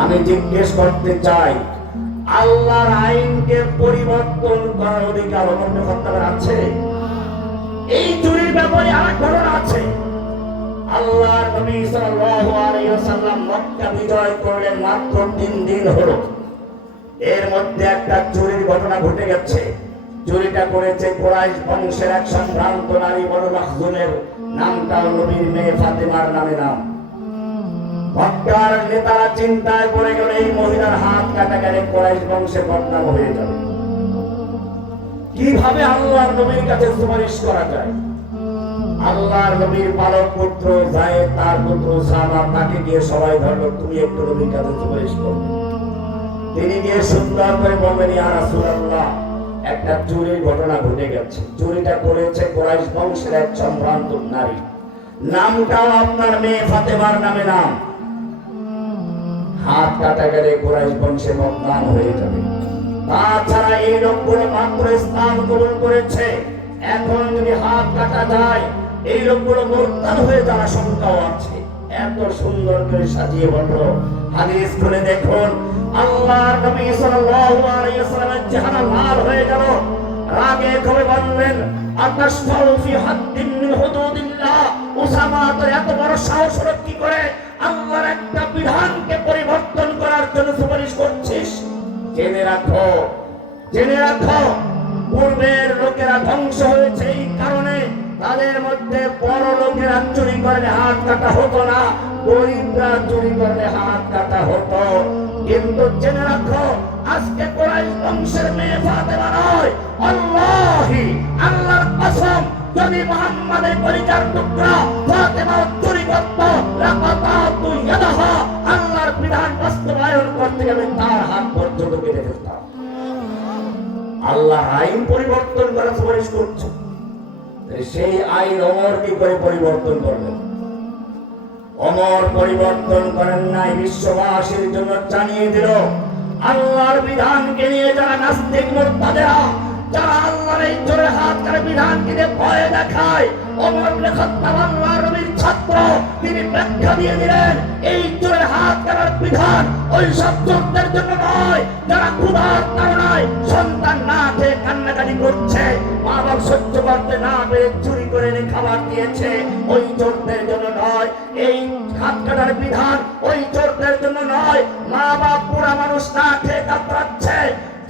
আমি জিজ্ঞেস করতে চাই, আল্লাহর আইনকে পরিবর্তন করার অধিকার ওমর ইবনে খাত্তাবের আছে? এই চুরির ব্যাপারে আরেক ঘটনা আছে। আল্লাহর নবী সাল্লাল্লাহু আলাইহি ওয়াসাল্লাম মক্কা বিজয় করলেন মাত্র 3 দিন হলো, এর মধ্যে একটা চুরির ঘটনা ঘটে গেছে। চুরিটা করেছে কুরাইশ বংশের এক সম্ভ্রান্ত নারী বনু মাখজুমের, নামটাও নবীর মেয়ে ফাতেমার নামে নাম। মক্কার নেতারা চিন্তায় পড়ে গেল, এই মহিলার হাত কাটা গেলে কুরাইশ বংশের বদনাম হয়ে যাবে। কিভাবে আল্লাহর নবীর কাছে সুপারিশ করা যায়? আল্লাহর নবীর পালক পুত্র যায়েদ, তার পুত্র উসামা, তাকে গিয়ে সবাই ধরলো, তুমি একটু নবীর কাছে সুপারিশ করবে। তিনি গিয়ে সুন্দর করে বললেন, ইয়া রাসূলুল্লাহ, একটা চুরির ঘটনা ঘটে গেছে। চুরিটা করেছে কুরাইশ বংশের এক সম্ভ্রান্ত নারী, নামটাও আপনার মেয়ে ফাতেমার নামে নাম। হাত কাটা গেলে কুরাইশ বংশে বদনাম হয়ে যাবে। তাছাড়া এই লোকগুলো মাত্র ইসলাম কবুল করেছে, এখন যদি হাত কাটা যায়, এই লোকগুলো মুরতাদ হয়ে যাওয়ার আশঙ্কাও আছে। এত সুন্দর করে সাজিয়ে বলল, হাদিস খুলে দেখুন, আল্লাহর নবী সাল্লাল্লাহু আলাইহি ওয়াসাল্লামের চেহারা লাল হয়ে গেল, রাগে ক্ষোভে বললেন, আতাশফাউ ফি হাদ্দিন মিন হুদুদিল্লাহ, উসামা তোর এত বড় সাহস হলো কি করে আল্লাহর একটা বিধানকে পরিবর্তন করার জন্য সুপারিশ করছিস? জেনে রাখো, জেনে রাখো, পূর্বের লোকেরা ধ্বংস হয়েছে এই কারণে, তাদের মধ্যে বড় লোকেরা চুরি করলে হাত কাটা হতো না, গরিবরা চুরি করলে হাত কাটা হতো। কিন্তু জেনে রাখো, আজকে কুরাইশ বংশের মেয়ে ফাতেমা নয়, আল্লাহি, আল্লাহর কসম, যদি মুহাম্মাদের পরিচার টুকরা ফাতেমা চুরি করত, লাকাতাতু ইয়াদাহা, আল্লাহর বিধান বাস্তবায়ন করতে গেলে তার হাত পর্যন্ত কেটে ফেলতাম। আল্লাহ আইন পরিবর্তন করার সুপারিশ করছে, সেই আইন ওমর কি করে পরিবর্তন করবেন? ওমর পরিবর্তন করেন নাই, বিশ্ববাসীর জন্য জানিয়ে দিল, আল্লাহর বিধানকে নিয়ে যারা নাস্তিক মুরতাদেরা, যারা আল্লাহর এই চোরের হাত কাটা বিধানকে নিয়ে ভয় দেখায়, ওমর ইবনে খাত্তাব আল্লাহর নবীর ছাত্র, তিনি ব্যাখ্যা দিয়ে দিলেন, এই চোরের হাত কাটার বিধান ওই সব চোরদের জন্য নয়, যারা ক্ষুধার তাড়নায় সন্তান না খেয়ে কান্নাকাটি করছে, মা বাপ সহ্য করতে না পেরে চুরি করে এনে খাবার দিয়েছে, ওই চোরদের জন্য নয়। এই হাত কাটার বিধান ওই চোরদের জন্য নয়, মা বাপ পুরা মানুষ না খেয়ে কাতরাচ্ছে,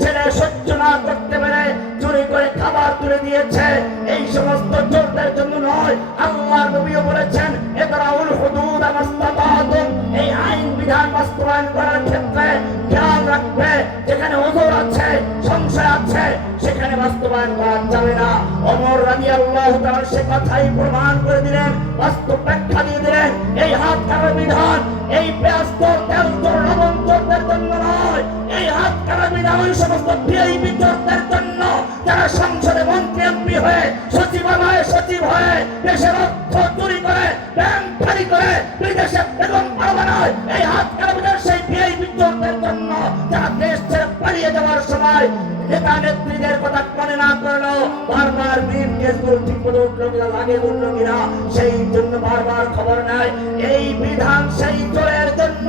ছেলে সহ্য না করতে পেরে চুরি করে খাবার তুলে দিয়েছে, এই সমস্ত চোরদের জন্য নয়। আল্লাহর নবীও বলেছেন, ইদরাউল হুদুদ মাসতাতাতুম, এই আইন বিধান বাস্তবায়ন করার ক্ষেত্রে খেয়াল রাখবে, যেখানে ওজর আছে, সংশয় আছে, সেখানে বাস্তবায়ন করা যাবে না। ওমর রাদিয়াল্লাহু তাআলা সে কথাই প্রমাণ করে দিলেন, বাস্তব ব্যাখ্যা দিয়ে দিলেন, এই হাত কাটার বিধান এই পেঁয়াজ চোর, তেল চোর, লবণ চোরদের জন্য নয়, এই হাত কাটার বিধান ওই সমস্ত ভিআইপি চোরদের জন্য, যারা সংসদে মন্ত্রী এমপি হয়ে, সচিবালয়ে সচিব হয়ে, দেশের অর্থ চুরি করে, ব্যাংক রপ্তানি করে বিদেশে বেগম পারমানায় এই হাত কারণের সেই বিআই বিদ্যুতের জন্য যারা দেশ ছেড়ে পালিয়ে যাওয়ার সময় নেতা নেত্রীদের কথা মনে না করলো, বারবার বিপ কেসগুলো ঠিক মতো উঠলো কিনা, লাগে উঠলো কিনা, সেই জন্য বারবার খবর নেয়। এই বিধান সেই চোরের জন্য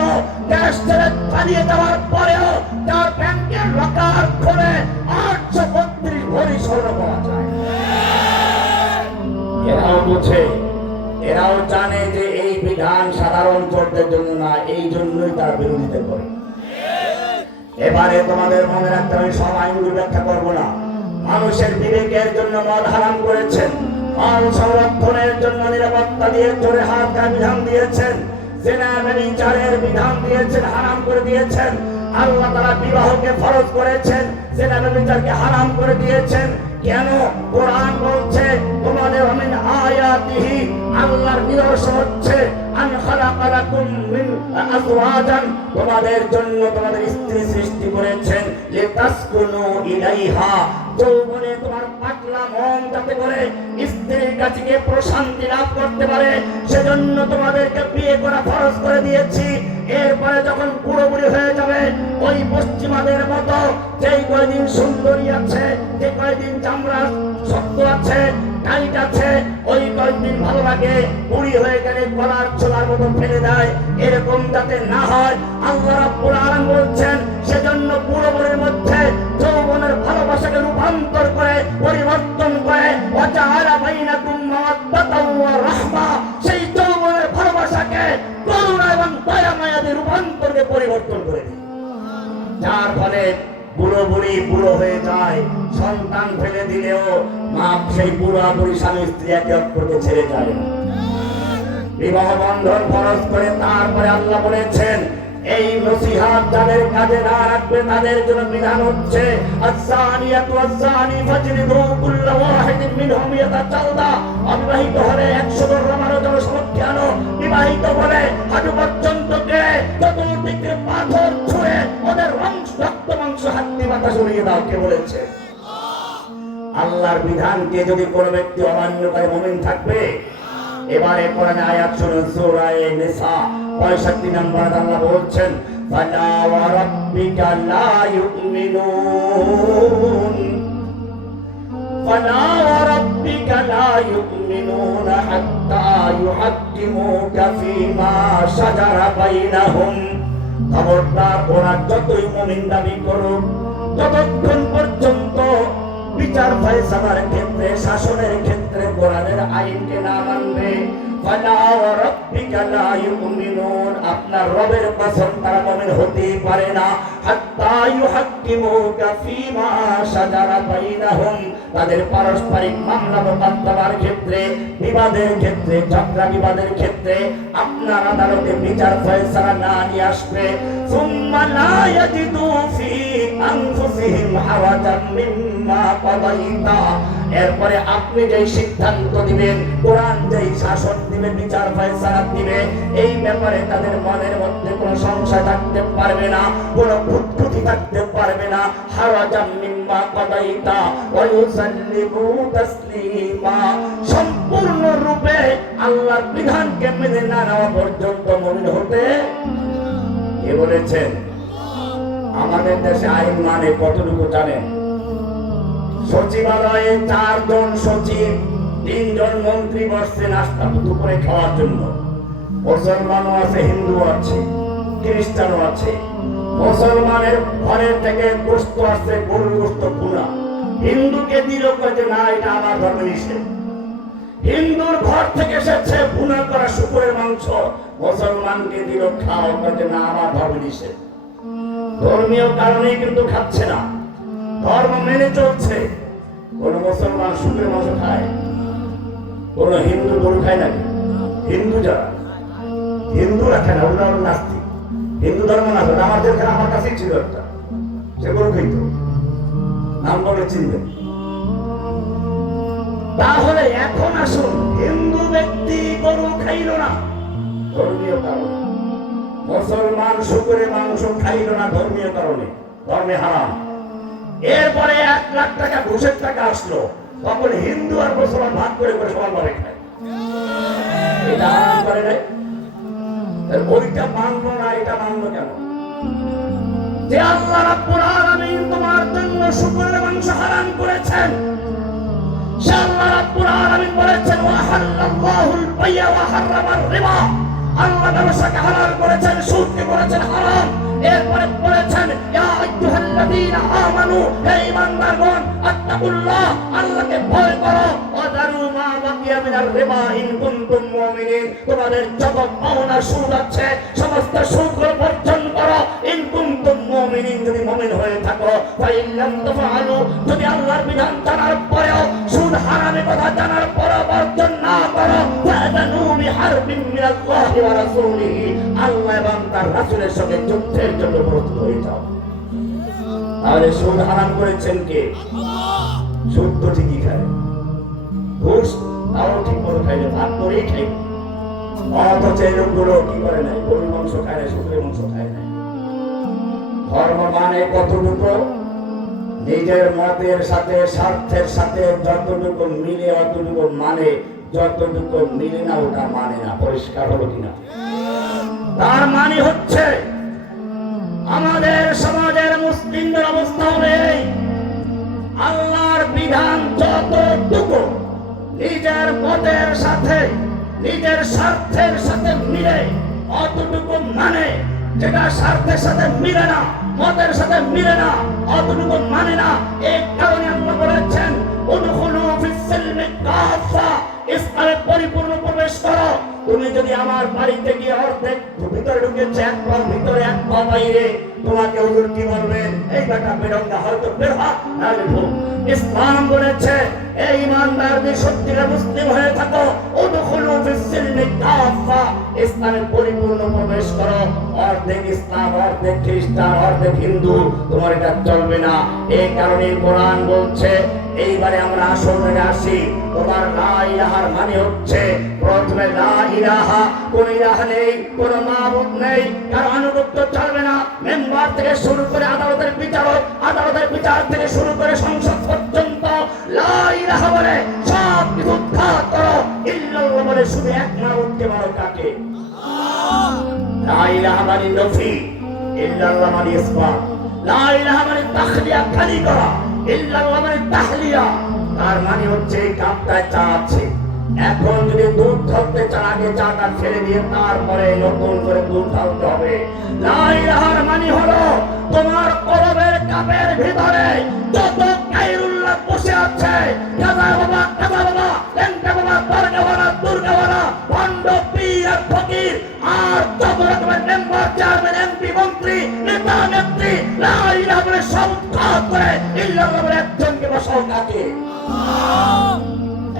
দেশ ছেড়ে পালিয়ে যাওয়ার পরেও তার ব্যাংকের লকার খুলে 832 ভরি স্বর্ণ পাওয়া যায়। এরাও বুঝে, এরাও জানে যে এই বিধান সাধারণ চোরদের জন্য না, এই জন্যই তারা বিরোধিতা করে। এবারে তোমাদের মনে রাখতে হবে, সব আইনগুলো ব্যাখ্যা করবো না। মানুষের বিবেকের জন্য মদ হারাম করেছেন, মাল সংরক্ষণের জন্য নিরাপত্তা দিয়ে চোরে হাত কাটার বিধান দিয়েছেন, জিনা ব্যভিচারের বিধান দিয়েছেন, হারাম করে দিয়েছেন। আল্লাহ তাআলা বিবাহকে ফরজ করেছেন, জিনা ব্যভিচারকে হারাম করে দিয়েছেন। কেন? কোরআন বলছে তোমাদের মিন আয়াতিহি, আল্লাহর নিদর্শন হচ্ছে আন খালাকা লাকুম মিন আজওয়াজান, তোমাদের জন্য তোমাদের স্ত্রী সৃষ্টি করেছেন, লিতাসকুনু ইলাইহা, যৌবনে তোমার পাতলা মন যাতে করে স্ত্রীর কাছে গিয়ে প্রশান্তি লাভ করতে পারে, সেজন্য তোমাদেরকে বিয়ে করা ফরজ করে দিয়েছি। এরপরে যখন বুড়ো বুড়ি হয়ে যাবে, ওই পশ্চিমাদের মতো যেই কয়দিন সুন্দরী আছে, যে কয়দিন চামড়া শক্ত আছে, টাইট আছে, ওই কয়দিন ভালো লাগে, বুড়ি হয়ে গেলে গলার ছোলার মতো ফেলে দেয়, এরকম যাতে না হয় আল্লাহ রাব্বুল আলামিন বলছেন, সেজন্য বুড়ো বুড়ির মধ্যে যৌবনের ভালোবাসাকে রূপান্তর করে, পরিবর্তন করে, ওয়াজাআলা বাইনাকুম মাওয়াদ্দাতাও ওয়া রাহমা, সেই যৌবনের ভালোবাসাকে করুণা এবং দয়া মায়া দিয়ে রূপান্তর করে পরিবর্তন করে দিই। যার ফলে বুড়ো বুড়ি বুড়ো হয়ে যায়, সন্তান ফেলে দিলেও মা সেই বুড়া বুড়ি স্বামী স্ত্রী একে অপরকে ছেড়ে যায়। বিবাহ বন্ধন ফরজ করে তারপরে আল্লাহ বলেছেন, এই নসিহত যাদের কাজে না রাখবে তাদের জন্য বিধান হচ্ছে আয-যানিয়াতু ওয়াজ-যানি ফাজলিদু কুল্লা ওয়াহিদিন মিনহুম মিয়াতা জালদা, অবিবাহিত হলে 100 দণ্ডে মারো, জনসমক্ষে আনো, বিবাহিত বলে হাঁটু পর্যন্ত কে চতুর্দিকে পাথর ছুঁড়ে ওদের রক্ত মাংস হাড্ডি বাতাস উড়িয়ে দাও। কে বলেছে? আল্লাহর বিধানকে যদি কোনো ব্যক্তি অমান্য করে মুমিন থাকবে। এবারে কোরআনে আয়াত শুনুন, সূরা নিসা 65 নম্বর আল্লাহ বলছেন, ফালা ওয়া রাব্বিকা লা ইউমিনুন, ফালা ওয়া রাব্বিকা লা ইউমিনুন হাত্তা ইউহাক্কিমুকা ফীমা শাজারা বাইনাহুম, খবরদার ওরা যতই মুমিন দাবি করুক, ততক্ষণ পর্যন্ত বিচার ফয়সালার ক্ষেত্রে, শাসনের ক্ষেত্রে কোরআনের আইনকে না মানবে, ফালা ওয়া রাব্বিকা লা ইউমিনুন, আপনার রবের কসম তারা মুমিন হতেই পারে না, হাত্তা ইউহাক্কিমুকা ফীমা শাজারা বাইনাহুম, তাদের পারস্পরিক মামলা মোকদ্দমার ক্ষেত্রে, বিবাদের ক্ষেত্রে, ঝগড়া বিবাদের ক্ষেত্রে আপনার আদালতে বিচার ফয়সালা না নিয়ে আসবে, সুম্মা লা ইয়াজিদু ফী আনফুসিহিম হারাজাম মিম্মা কাদাইতা, এরপরে আপনি যেই সিদ্ধান্ত দিবেন, কোরআন যেই শাসন দিবে, বিচার ফয়সালা দিবে, এই ব্যাপারে তাদের মনের মধ্যে কোনো সংশয় থাকতে পারবে না, কোনো খুঁতখুঁতি থাকতে পারবে না। হারাজাম মিম্মা কাদাইতা ওয়া ইউসাল্লিমু তাসলিমা, সম্পূর্ণ রূপে আল্লাহর বিধানকে মেনে না নেওয়া পর্যন্ত মুমিন হতে। কে বলেছেন? আমাদের দেশে আইন মানে কতটুকু জানেন? সচিবালয়ে 4 জন সচিব, 3 জন মন্ত্রী বসছে নাস্তা দুপুরে খাওয়ার জন্য। মুসলমানও আছে, হিন্দু আছে, খ্রিস্টানও আছে। মুসলমানের ঘরের থেকে গোশত আসছে, গরুর গোশত পুরা, হিন্দুকে দিল যে না এটা আমার ধর্মে নিষেধ। হিন্দুর ঘর থেকে এসেছে ভুনা করা শুকরের মাংস, মুসলমানকে দিল খাও যে না আমার ধর্মে নিষেধ। ধর্মীয় কারণেই কিন্তু খাচ্ছে না, ধর্ম মেনে চলছে। কোন মুসলমান শুকরের মাংস খায়? কোন হিন্দু গরু খায় নাকি? হিন্দু যারা, হিন্দুরা খায় না, ওরা নাস্তিক। হিন্দু ধর্ম না, আমাদের আমার কাছেই ছিল একটা, সে গরু খাইত, নাম বলে চিনবেন। তাহলে এখন আসুন, হিন্দু ব্যক্তি গরু খাইল না ধর্মীয় কারণে, মুসলমান শুকরের মাংস খাইল না ধর্মীয় কারণে, ধর্মে হারাম। এরপরে 1 লাখ টাকা ঘুষের টাকা আসলো, তখন হিন্দু আর মুসলমান ভাগ করে করে সমানভাবে খায়। এটা হারাম করে নাই? ওইটা মানলো না, এটা মানলো কেন? যে আল্লাহ রাব্বুল আলামিন তোমার জন্য শুকরের মাংস হারাম করেছেন, সে আল্লাহ রাব্বুল আলামিন বলেছেন ওয়া হাল্লাল্লাহুল বাইয়া ওয়া হারামার রিবা, আল্লাহ ব্যবসাকে হালাল করেছেন, সুদকে করেছেন হারাম। এরপরে বলেছেন ইয়া আইয়ুহাল্লাযীনা আমানু, হে ঈমানদারগণ, আত্তাকুল্লাহ, আল্লাহকে ভয় করো, ওয়া দারু মা বাকিয়া মিনার রিবা ইন কুনতুম মুমিনিন, তোমাদের যত পাওনা সুদ আছে সমস্ত সুদগুলো বর্জন করো, ইন কুনতুম মুমিনিন, যদি মুমিন হয়ে থাকো। ফাইন লাম তাফআলু, যদি আল্লাহর বিধান জানার পরেও, সুদ হারামের কথা জানার পরেও বর্জন না করো, ফাযানু বিহারবিন মিনাল্লাহি ওয়া রাসূলিহি, আল্লাহ এবং তার রাসূলের সঙ্গে যুদ্ধের জন্য প্রস্তুত হয়ে যাও। তাহলে সুদ হারাম করেছেন কে? সুদ তো ঠিকই খায়, ঘুষ তাও ঠিক মতো খায় না, ভাগ করেই খায়। অথচ এই লোকগুলো কি করে নাই? গরুর মাংস খায় না, শুকরের মাংস খায় না। ধর্ম মানে কতটুকু? নিজের মতের সাথে, স্বার্থের সাথে যতটুকু মিলে অতটুকু মানে, যতটুকু মিলে না ওটা মানে না। পরিষ্কার হলো কিনা? তার মানে হচ্ছে আমাদের সমাজের মুসলিমদের অবস্থা হবে আল্লাহর বিধান যতটুকু নিজের মতের সাথে, নিজের স্বার্থের সাথে মিলে অতটুকু মানে, যেটা স্বার্থের সাথে মিলে না, মতের সাথে মিলে না, অতটুকু মানে না। এই কারণে আল্লাহ বলেছেন উদখুলু ফিস সিলমি কাফা, ইসলামে পরিপূর্ণ প্রবেশ করো। তুমি যদি আমার বাড়িতে গিয়ে অর্ধেক ভিতরে ঢুকেছে, এক পা ভিতরে এক পা বাইরে, তোমাকে হুজুর কি বলবেন? এই বেটা বেরঙ্গা, হয়তো বের হ, নাহলে ঢুক। ইসলাম বলেছে এই ইমানদার যদি সত্যিকার মুসলিম হয়ে থাকো, উদখুলু ফিস সিলমি কাফা, ইসলামে পরিপূর্ণ প্রবেশ করো। অর্ধেক ইসলাম, অর্ধেক খ্রিস্টান, অর্ধেক হিন্দু, তোমার এটা চলবে না। এই কারণে কোরআন বলছে, এইবারে আমরা আসল জায়গায় আসি। তোমার লা ইলাহার মানে হচ্ছে প্রথমে লা ইলাহা, কোন ইলাহা নেই, কোন মাবুদ নেই, কারো আনুগত্য চলবে না। মেম্বার থেকে শুরু করে আদালতের বিচারক, আদালতের বিচার থেকে শুরু করে সংসদ পর্যন্ত লা ইলাহা বলে সব কিছু উৎখাত করো। ইল্লাল্লাহ বলে শুধু এক মাবুদকে মানো। কাকে? লা ইলাহা মানে নফি, ইল্লাল্লাহ মানে ইসবাত। লা ইলাহা মানে তাখলিয়া, খালি করা, ইল্লাল্লাহ মানে তাহলিয়া। তার মানে হচ্ছে এই কাপটায় চা আছে, এখন যদি দুধ ধরতে চান আগে চাটা ছেড়ে দিয়ে তারপরে নতুন করে দুধ ঢালতে হবে। লা ইলাহার মানে হলো তোমার কলবের কাপের ভিতরে যত গায়রুল্লাহ বসে আছে, কাজা বাবা, কাজা বাবা, লেঙ্কা বাবা, দরগাওয়ালা, দুর্গাওয়ালা, ভণ্ড, পীর আর ফকির, আর যত রকমের মেম্বার, চেয়ারম্যান, এমপি, মন্ত্রী, নেতা, নেত্রী, লা ইলাহা বলে সব উৎখাত করে ইল্লাল্লাহ বলে একজনকে বসাও। কাকে?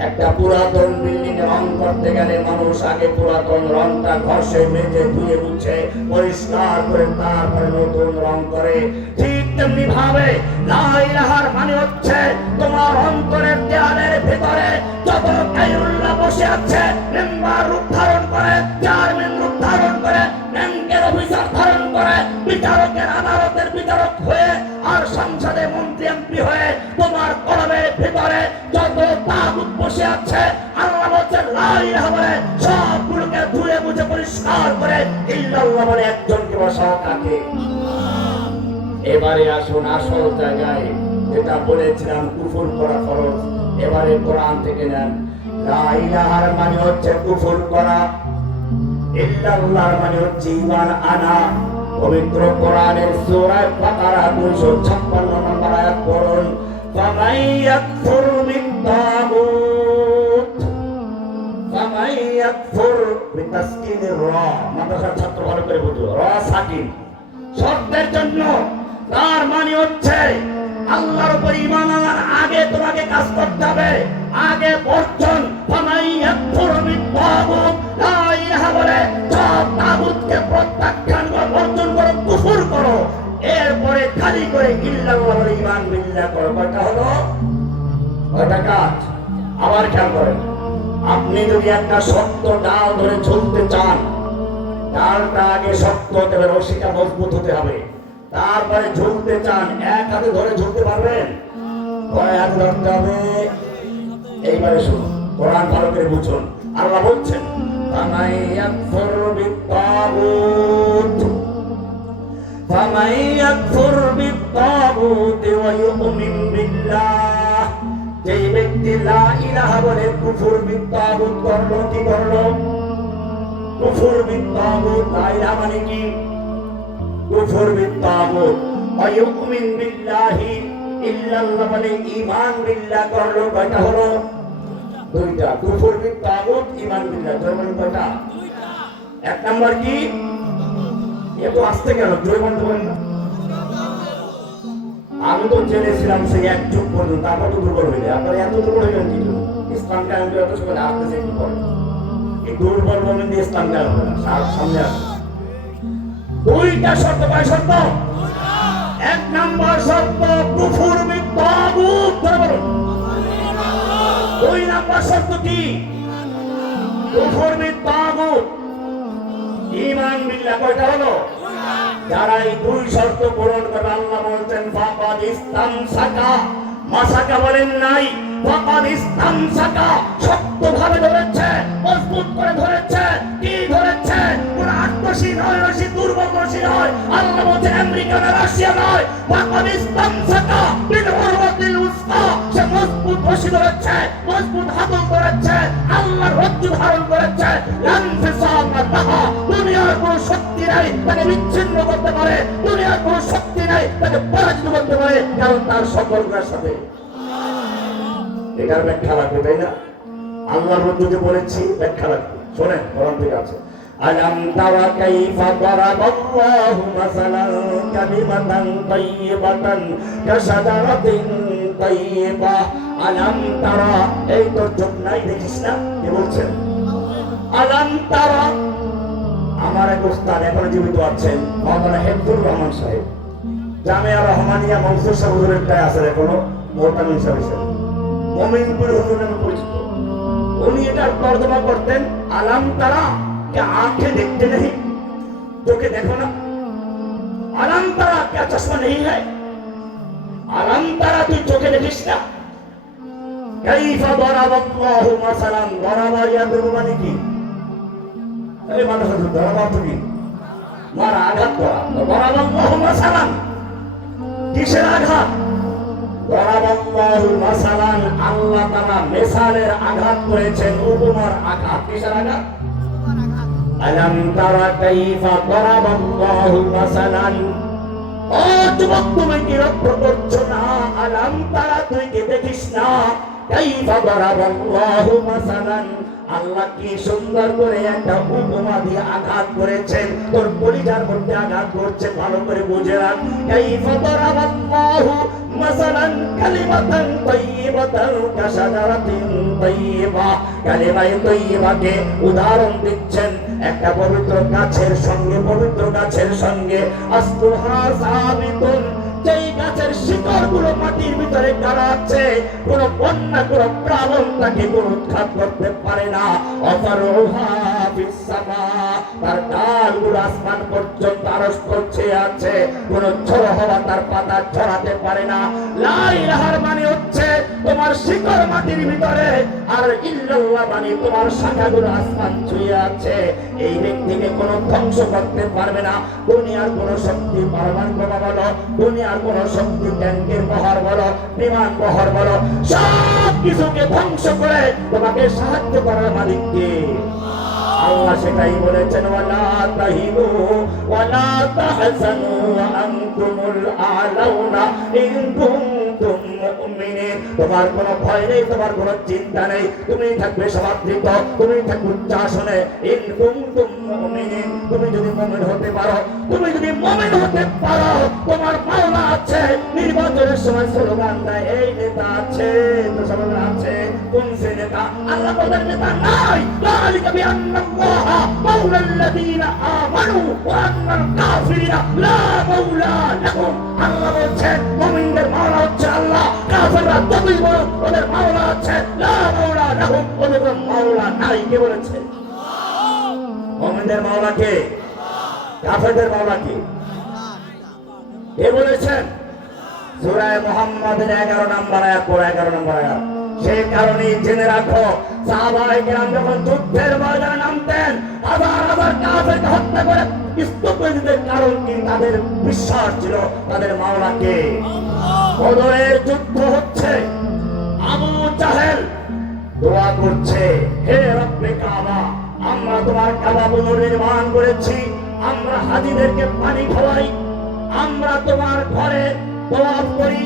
একটা পুরাতন বিল্ডিং রং করতে গেলে মানুষ আগে পুরাতন রংটা ঘষে মেজে ধুয়ে মুছে পরিষ্কার করে তারপরে নতুন রং করে। ঠিক তেমনি ভাবে লা ইলাহার মানে হচ্ছে তোমার অন্তরের দেয়ালের ভিতরে যত গায়রুল্লাহ বসে আছে, মেম্বার রূপ ধারণ করে, চেয়ারম্যান রূপ ধারণ করে, ব্যাংকের অফিসার ধারণ করে, বিচারকের আদালতের বিচারক হয়ে, আর সংসদে মন্ত্রী, এমপি হয়ে তোমার কলবের ভিতরে যত তাগুত বসে আছে, আল্লাহ বলছে লা ইলাহা বলে সবগুলোকে ধুয়ে মুছে পরিষ্কার করে ইল্লাল্লাহ বলে একজনকে বসাও। কাকে? এবারে আসুন আসল জায়গায়, যেটা বলেছিলাম কুফর করা ফরজ, এবারে কোরআন থেকে নেন। লা ইলাহার মানে হচ্ছে কুফর করা, ইল্লাল্লাহর মানে হচ্ছে ঈমান আনা। পবিত্র কোরআনের সূরা বাকারা 256 নম্বর আয়াত পড়ুন, ফামান ইয়াকফুর বিত-তাগুত, ফামান ইয়াকফুর বিতাসকিনির রা, মাদ্রাসার ছাত্র ভালো করে বুঝো, রা সাকিন শর্তের জন্য। তার মানে হচ্ছে আল্লাহর উপর ঈমান আনার আগে তোমাকে কাজ করতে হবে, আগে বর্জন। ফামান ইয়াকফুর বিত-তাগুত, লা ইলাহা বলে সব তাগুতকে প্রত্যাখ্যান করো, বর্জন করো, কুফর করো। এরপরে খালি করে ইল্লাল্লাহ বলে ঈমান বিল্লাহ করো। কয়টা হলো? কয়টা কাজ? আবার খেয়াল করেন, আপনি যদি একটা শক্ত ডাল ধরে ঝুলতে চান, ডালটা আগে শক্ত হতে হবে, রশিটা মজবুত হতে হবে, তারপরে ঝুলতে চান, এক হাতে ধরে ঝুলতে পারবেন? কয় হাতে ধরতে হবে? এইবারে শুনুন, কোরআন ভালো করে বুঝুন। আল্লাহ বলছেন فمن يكفر بالطاغوت فمن يكفر بالطاغوت ويؤمن بالله, যেই ব্যক্তি লা ইলাহা বলে কুফর বিত্তাগুত করলো, কি করলো? কুফর বিত্তাগুত। লা ইলাহা মানে কি? কুফর বিত্তাগুত। ওয়া ইউমিন বিল্লাহি, ইল্লাল্লাহ মানে ঈমান বিল্লাহ করলো। কয়টা হলো? দুইটা। কুফর বিত্তাগুত, ঈমান বিল্লাহ, জোরে বলেন কয়টা? দুইটা। এক নাম্বার কি? এত আস্তে কেন? জোরে বলতে বলেন না। আমি তো জেনেছিলাম সেই এক যুগ পর্যন্ত, তারপর তো দুর্বল হইলে। আপনারা এত দুর্বল হইলেন কি জন্য? ইসলাম কায়েম করে এত সময় আসতেছে কি করে? এই দুর্বল মোমেন দিয়ে ইসলাম কায়েম হবে না। সামনে আসে দুইটা শর্ত। কয় শর্ত? এক নাম্বার শর্ত কুফর বিত্তাগুত, বলুন। দুই নাম্বার শর্ত কি? কুফর বিত্তাগুত, ঈমান বিল্লাহ। কয়টা হলো? যারা এই দুই শর্ত পূরণ করে, আল্লাহ বলছেন ফাকাদ ইসতামসাকা, মাসাকা বলেন নাই, ফাকাদ ইসতামসাকা, শক্তভাবে ধরেছে, মজবুত করে ধরেছে। কি ধরেছে? কোন আত্মশী নয়, রশি দুর্বল রশি নয়। আল্লাহ বলছেন আমেরিকা না রাশিয়া নয়, ফাকাদ ইসতামসাকা বিল উরওয়াতিল উসকা, সে মজবুত রশি ধরেছে, মজবুত হাতল ধরেছে, আল্লাহর রজ্জু ধারণ করেছে। লানফিসামা লাহা, দুনিয়ার কোন শক্তি নাই তাকে বিচ্ছিন্ন করতে পারে, দুনিয়ার কোন শক্তি নাই তাকে পরাজিত করতে পারে, কারণ তার সকলকার সাথে। এটার ব্যাখ্যা লাগবে, তাই না? আল্লাহর রজ্জুতে বলেছি, ব্যাখ্যা লাগবে। শোনেন, কোরআন থেকে আছে। আলাম তারা কাইফা দারাবাল্লাহু মাসালান কালিমাতান তাইয়্যিবাতান কাশাজারাতিন তাইয়্যিবা। আলাম তারা, এই তোর চোখ নাই, দেখিস না? কি বলছেন? আলাম তারা। আমার এক উস্তাদ এখন জীবিত আছেন, মাওলানা হেফজুর রহমান সাহেব, জামিয়া রহমানিয়া মনসুর সাহেব হুজুরেরটাই আছে এখনো, মোহতামিম সাহেব হিসেবে, মুমিনপুর হুজুর নামে পরিচিত। উনি এটার তর্জমা করতেন, আলাম তারা কে আঁখে দেখতে নেই, চোখে দেখো না? আলাম তারা কে চশমা নেই है? আলাম তারা তুই চোখে দেখিস না? কাইফা দারাবাল্লাহু মাসালান, দারাবা ইয়াদুরু মানে কি? এই মানুষ দারাবা তো কি? মারা, আঘাত করা। দারাবাল্লাহু মাসালান, কিসের আঘাত? দারাবাল্লাহু মাসালান, আল্লাহ তাআলা মিসালের আঘাত করেছেন, উপমার আঘাত। কিসের আঘাত? আলাম তারা কাইফা দারাবাল্লাহু মাসালান। ও যুবক, তুমি কি লক্ষ্য করছো না? আলাম তারা, তুই কি দেখিস না? কাইফা দারাবাল্লাহু মাসালান, আল্লাহ কি সুন্দর করে একটা উপমা দিয়ে আঘাত করেছেন, তোর কলিজার মধ্যে আঘাত করছে। ভালো করে বুঝে রাখ। কাইফা দারাবাল্লাহু মাসালান কালিমাতান তাইয়্যিবাতান কাশাজারাতিন তাইয়্যিবা, কালিমায়ে তাইয়্যিবাকে উদাহরণ দিচ্ছেন একটা পবিত্র গাছের সঙ্গে। পবিত্র গাছের সঙ্গে আসলুহা সাবিতুন, যেই গাছের শিকড়গুলো মাটির ভিতরে গাড়া আছে, কোন বন্যা কোন প্লাবন তাকে কোন উৎখাত করতে পারে না। অফারুহা ফিস সামা, তার ডালগুলো আসমান পর্যন্ত আরশ করছে আছে, কোন ঝড় হওয়া তার পাতা ছড়াতে পারে না। লা ইলাহার মানে হচ্ছে তোমার শিকড় মাটির ভিতরে, আর ইল্লাল্লাহ মানে তোমার শাখাগুলো আসমান ছুঁয়ে আছে। এই ব্যক্তিকে কোন ধ্বংস করতে পারবে না। দুনিয়ার কোন শক্তি, পারমাণবিক বোমা বলো, দুনিয়ার কোন শক্তি, ট্যাঙ্কের বহর বলো, বিমান বহর বলো, সব কিছুকে ধ্বংস করে তোমাকে সাহায্য করার মালিক কে? আল্লাহ সেটাই বলেছেন, ওয়ালা তাহিনু ওয়ালা তাহজানু ওয়া আনতুমুল আ'লাউনা ইন কুনতুম মুমিনিন। তোমার কোনো ভয় নেই, তোমার কোনো চিন্তা নেই, তুমি থাকবে সমাদৃত, তুমি থাকবে উচ্চাসনে। ইন কুনতুম মুমিনিন, তুমি যদি মুমিন হতে পারো, তুমি যদি মুমিন হতে পারো, তোমার মাওলা আছে। নির্বাচনের সময় স্লোগান দেয়, এই নেতা আছে, তো সবাই আছে। কোন সে নেতা? আল্লাহ বলেন নেতা নাই। যালিকা বিআন্নাল্লাহ মাওলাল্লাযীনা আমানু ওয়া আন্নাল কাফিরিনা লা মাওলা লাহুম। আল্লাহ বলছেন মুমিনদের মাওলা হচ্ছে আল্লাহ, কাফিররা যতই বড় ওদের মাওলা আছে লা মাওলা লাহুম, ওদের মাওলা নাই। কে বলেছে? মুমিনদের মাওলা কে? কাফিরদের মাওলা কে? কে বলেছেন? সূরা মুহাম্মাদের 11 নম্বর আয়াত, 11 নম্বর আয়াত। সে কারণে জেনে রাখো, সাহাবায়ে কেরাম যখন যুদ্ধের ময়দানে নামতেন, হাজার হাজার কাফেরকে হত্যা করে স্তূপ করে দিতেন। কারণ কি? তাদের বিশ্বাস ছিল তাদের মাওলাকে। বদরের যুদ্ধ হচ্ছে, আবু জাহেল দোয়া করছে, হে রব্বে কাবা, আমরা তোমার কাবা পুনর্নির্মাণ করেছি, আমরা হাজীদেরকে পানি খাওয়াই, আমরা তোমার ঘরে দোয়া করি,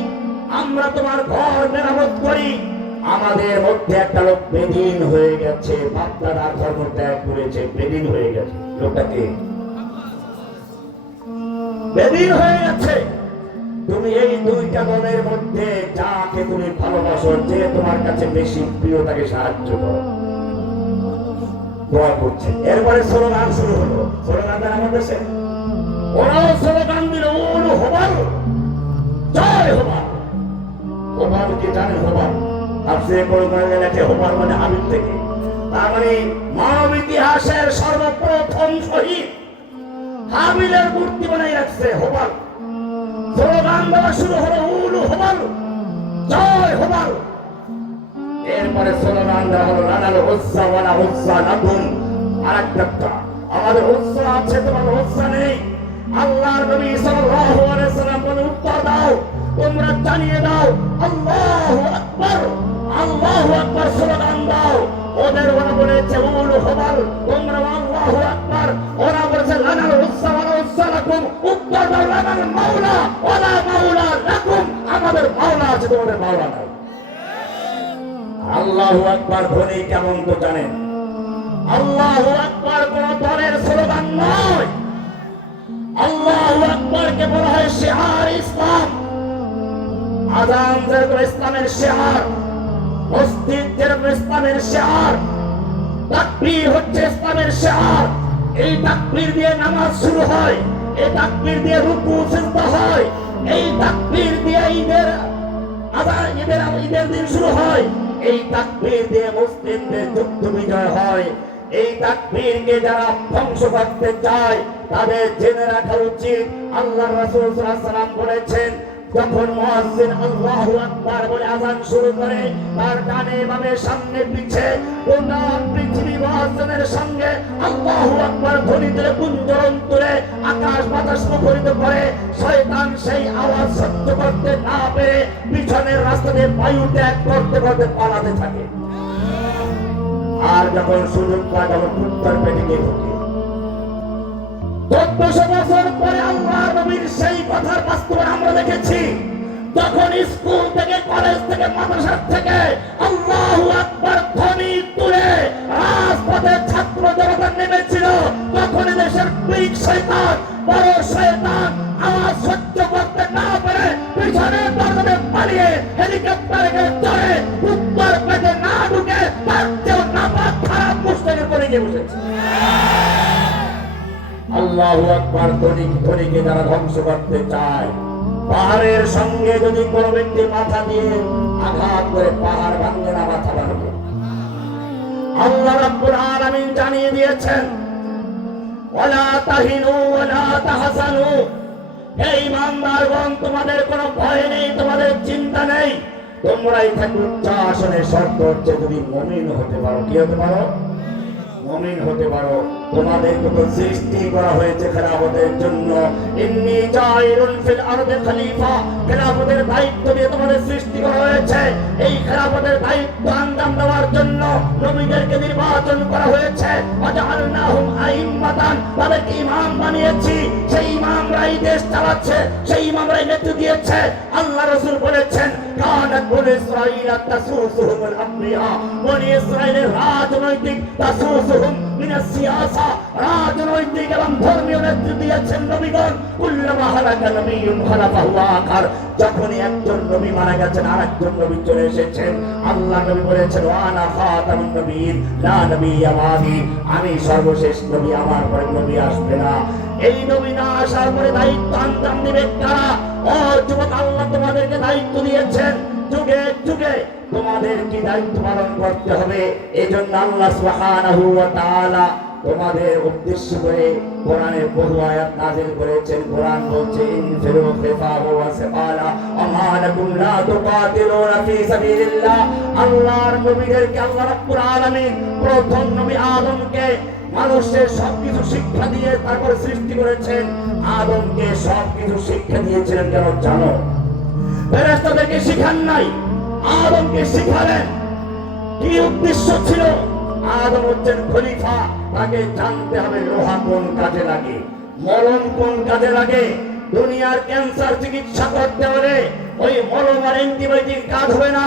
আমরা তোমার ঘর মেরামত করি। আমাদের মধ্যে একটা লোক বেদিন হয়ে গেছে, বাপদাদার ধর্ম ত্যাগ করেছে, বেদিন হয়ে গেছে। লোকটাকে বেদিন হয়ে গেছে। তুমি এই দুইটা দলের মধ্যে যাকে তুমি ভালোবাসো, যে তোমার কাছে বেশি প্রিয়, তাকে সাহায্য করো। দোয়া করছে। এরপরে স্লোগান শুরু হলো। স্লোগান আমার দেশে ওরাও স্লোগান দিল, ওলু হবাল, জয় হবাল। হবাল কি জানেন? হবাল তাফসীরে কোরআনে লেখে হবাল মানে হাবিল থেকে, তার মানে মানব ইতিহাসের সর্বপ্রথম শহীদ হাবিলের মূর্তি বানাই রাখছে হবাল। স্লোগান দেওয়া শুরু হলো, উলু হবাল, জয় হবাল। এরপরে স্লোগান দেওয়া হলো, লানাল উজ্জা ওয়ালা উজ্জা লাকুম। আরেকটা, আমাদের উজ্জা আছে, তোমার উজ্জা নেই। আল্লাহর নবী সাল্লাল্লাহু আলাইহি সাল্লাম বলে, উত্তর দাও, তোমরা জানিয়ে দাও, আল্লাহু আকবার, আল্লাহু আকবার স্লোগান দাও। ওদের ওরা বলেছে উলু হবাল, তোমরা আল্লাহু আকবার। ওরা বলেছে লানাল উজ্জা ওয়ালা উজ্জা লাকুম। উত্তর দাও, লানাল মাওলা ওয়ালা মাওলা লাকুম। আমাদের মাওলা আছে, তোমাদের মাওলা নাই। আল্লাহু আকবার ধ্বনি কেমন তো জানেন? আল্লাহু আকবার কোন দলের স্লোগান নয়। আল্লাহু আকবারকে বলা হয় শিআর ইসলাম। আযান যেরকম ইসলামের শিআর, মসজিদ যেরকম ইসলামের শিআর, তাকবীর হচ্ছে ইসলামের শিআর। এই তাকবীর দিয়ে নামাজ শুরু হয়, এই তাকবীর দিয়ে রুকু সিজদা হয়, এই তাকবীর দিয়ে ঈদের দিন শুরু হয়, এই তাকবীর দিয়ে মুসলিমদের যুদ্ধ বিজয় হয়। এই তাকবীরকে যারা ধ্বংস করতে চায় তাদের জেনে রাখা উচিত, আল্লাহর রাসূল সাল্লাল্লাহু আলাইহি ওয়াসাল্লাম বলেছেন, যখন মুয়াজ্জিন আল্লাহু আকবার বলে আযান শুরু করে, তার ডানে বামে সামনে পিছে গোটা পৃথিবী মুয়াজ্জিনের সঙ্গে আল্লাহু আকবার ধ্বনি দিয়ে গুঞ্জন তুলে আকাশ বাতাস মুখরিত করে। শয়তান সেই আওয়াজ সহ্য করতে না পেরে পিছনের রাস্তা দিয়ে বায়ু ত্যাগ করতে করতে পালাতে থাকে। আর যখন সুযোগ পায় তখন উত্তর পেটে গিয়ে ঢুকে। 1400 বছর পরে আল্লাহর নবীর সেই কথার বাস্তবায়ন আমরা দেখেছি। যখন স্কুল থেকে, কলেজ থেকে, মাদ্রাসা থেকে আল্লাহু আকবার ধ্বনি তুলে রাজপথে ছাত্র জনতা নেমেছিল, তখন দেশের বিগ শয়তান, বড় শয়তান আওয়াজ সহ্য করতে না পারে পিছনে দরজাতে পালিয়ে হেলিকপ্টারে চড়ে উত্তর পেটে না ঢুকে তার চেয়েও নাপাক খারাপ মুশরিকের করে গিয়ে বসেছে। আল্লাহু আকবার ধ্বনিকে যারা ধ্বংস করতে চায়, পাহাড়ের সঙ্গে যদি কোনো ব্যক্তি মাথা দিয়ে আঘাত করে, পাহাড় ভাঙবে না, মাথা ভাঙবে। আল্লাহ রাব্বুল আলামিন জানিয়ে দিয়েছেন, ওয়ালা তাহিনু ওয়ালা তাহজানু। হে ঈমানদারগণ, তোমাদের কোনো ভয় নেই, তোমাদের চিন্তা নেই, তোমরাই থাকবে উচ্চ আসনে। শর্ত হচ্ছে যদি মুমিন হতে পারো। কি হতে পারো? মুমিন হতে পারো। তোমাদেরকে তো সৃষ্টি করা হয়েছে খেলাফতের জন্য। ইন্নী জাইলুন ফিল আরদি খলিফা, খেলাফতের দায়িত্ব দিয়ে তোমাদের সৃষ্টি করা হয়েছে। এই খেলাফতের দায়িত্ব আঞ্জাম দেওয়ার জন্য নবীদেরকে নির্বাচন করা হয়েছে। ওয়াজআলনাহুম আইম্মাতান, তাদেরকে ইমাম বানিয়েছি। সেই ইমামরাই দেশ চালাচ্ছে, সেই ইমামরাই নেতৃত্ব দিয়েছে। আল্লাহ রাসূল বলেছেন, কানাত বনি ইসরাঈল তাসুসুহুমুল আমরিয়া, বনি ইসরাঈলের রাজনৈতিক তাসুসুহুম মিনাস সিয়াসা, রাজনৈতিক এবং ধর্মীয় নেতৃত্ব দিয়েছেন নবীগণ। কুল্লামা হালাকা নবিয়্যুন খালাফাহু আখার, যখনই একজন নবী মারা গেছেন আরেকজন নবী চলে এসেছেন। আল্লাহ নবী বলেছেন, ওয়ানা খাতামুন নবিয়্যিন লা নবিয়্যা বাদি, আমি সর্বশেষ নবী, আমার পরে নবী আসবে না। এই নবী না আসার পরে দায়িত্ব আঞ্জাম দিবে কারা? ও যুবক, আল্লাহ তোমাদেরকে দায়িত্ব দিয়েছেন, যুগে যুগে তোমাদের কি দায়িত্ব পালন করতে হবে। এজন্য আল্লাহ সুবহানাহু ওয়া তাআলা তোমাদের উদ্দেশ্য করে কোরআনের বহু আয়াত নাযিল করেছেন। কোরআন বলছে ইনফিরু খিফাফা ওয়া সিকালা আমা লাকুম লা তুকাতিলুনা ফি সাবিলিল্লাহ। আল্লাহর নবীদেরকে আল্লাহ রাব্বুল আলামিন প্রথম নবী আদমকে মানুষের সবকিছু শিক্ষা দিয়ে তারপরে সৃষ্টি করেছেন। আদমকে সবকিছু শিক্ষা দিয়েছিলেন কেন জানো? ফেরেশতাদেরকে শিখান নাই, আদমকে শিখালেন। কি উদ্দেশ্য ছিল? আদম হচ্ছেন খলিফা, তাকে জানতে হবে লোহা কোন কাজে লাগে, মলম কোন কাজে লাগে। দুনিয়ার ক্যান্সার চিকিৎসা করতে হলে ওই মলম আর অ্যান্টিবায়োটিক কাজ হবে না।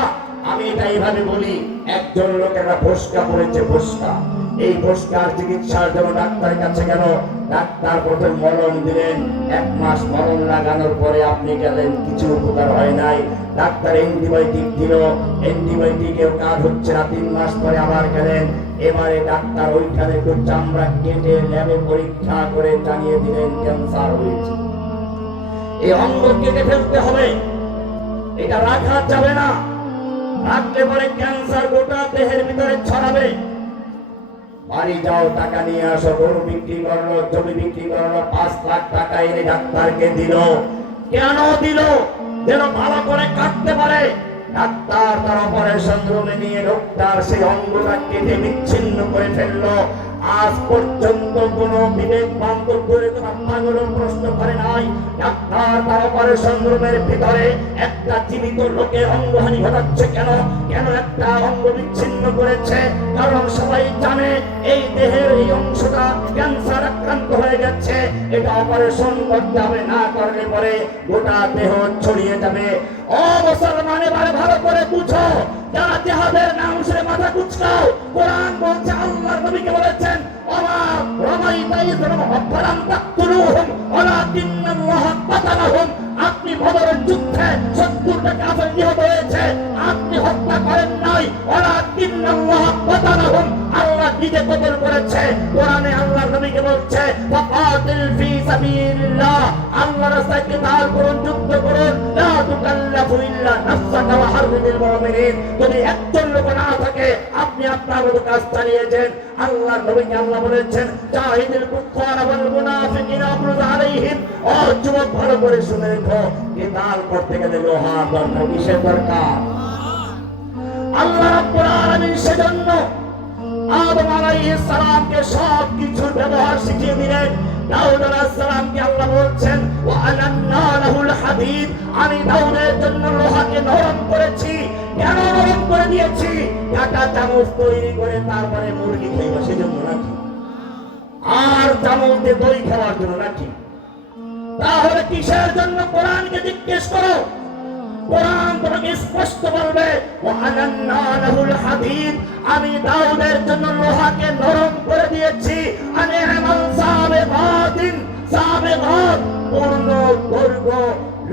আমি এটা এইভাবে বলি, একজন লোক একটা ফোসকা পড়েছে, ফোসকা, এই ফোসকার চিকিৎসার জন্য ডাক্তারের কাছে গেল। ডাক্তার প্রথম মলম দিলেন, 1 মাস মলম লাগানোর পরে আপনি গেলেন, কিছু উপকার হয় নাই। ডাক্তার অ্যান্টিবায়োটিক দিল, অ্যান্টিবায়োটিকেও কাজ হচ্ছে না। 3 মাস পরে আবার গেলেন। এবারে ডাক্তার ওইখানে একটু চামড়া কেটে ল্যাবে পরীক্ষা করে জানিয়ে দিলেন ক্যান্সার হয়েছে। এই অঙ্গ কেটে ফেলতে হবে, এটা রাখা যাবে না। রাখলে পরে ক্যান্সার গোটা দেহের ভিতরে ছড়াবে। বাড়ি যাও, টাকা নিয়ে আসো। গরু বিক্রি করলো, জমি বিক্রি করলো, 5 লাখ টাকা এনে ডাক্তারকে দিল। কেন দিল? যেন ভালো করে কাটতে পারে। ডাক্তার তার অপারেশন রুমে নিয়ে লোকটার সেই অঙ্গটা কেটে বিচ্ছিন্ন করে ফেললো। আজ পর্যন্ত কোন বিবেকবান প্রশ্ন করে নাই। ডাক্তার তার অপারেশন রুমের ভিতরে একটা জীবিত লোকের অঙ্গহানি ঘটাচ্ছে কেন? কেন একটা অঙ্গ বিচ্ছিন্ন করেছে? কারণ সবাই জানে এই দেহের এই অংশটা ক্যান্সার আক্রান্ত হয়ে গেছে, এটা অপারেশন করতে হবে, না করলে পরে গোটা দেহ ছড়িয়ে যাবে। ও মুসলমান, এবারে ভালো করে বুঝো, যারা জিহাদের নাম শুনে মাথা কুঁচকাও। কোরআন বলছে, আল্লাহর নবীকে বলেছেন, ওমা রামাইতা ইয রামাম তাকতুলুহুম ওয়ালাকিন্নাল্লাহ কাতালাহুম। আপনি বদরের যুদ্ধে 70টা কাফের নিহত হয়েছে, আপনি হত্যা করেন নাই। ওয়ালাকিন্নাল্লাহ কাতালাহুম, আল্লাহ নিজে কতল করেছে। কোরআনে আল্লাহর নবীকে বলছে, ফাকাতিল ফি সাবিলিল্লাহ, আল্লাহর রাস্তায় কিতাল করুন, যুদ্ধ করুন। লা তুকাল্লাফু ইল্লা নাফসাকা ওয়া হাররিল মুমিনিন। যদি একজন লোক না থাকে, আপনি আপনার মতো কাজ চালিয়ে যান। আল্লাহর নবীকে আল্লাহ বলেছেন, জাহিদুল কুফার ওয়াল মুনাফিকিনা ওয়াগলুজ আলাইহিম। ও যুবক, ভালো করে শুনে রেখো, কিতাল করতে গেলে লোহার দরকার। কিসের দরকার? আল্লাহ রাব্বুল আলামিন সেজন্য আদম আলাইহিস সালামকে সব কিছুর ব্যবহার শিখিয়ে দিলেন। দাউদ আলাইহিস সালামকে আল্লাহ বলছেন, ওয়া আলান্না লাহুল হাদিদ, আমি দাউদের জন্য লোহাকে নরম করেছি। কেন নরম করে দিয়েছি? কাটা চামচ তৈরি করে তারপরে মুরগি খাইবা সেজন্য নাকি? আর চামচ দিয়ে দই খাওয়ার জন্য নাকি? তাহলে কিসের জন্য? কোরআনকে জিজ্ঞেস করো। কোরআন তোমাকে স্পষ্ট বলবে, ওয়া আলান্না লাহুল হাদিদ, আমি দাউদের জন্য লোহাকে নরম করে দিয়েছি। আনে আমাল সাবিগাতিন, সাবিগাত পূর্ণ দৈর্ঘ্য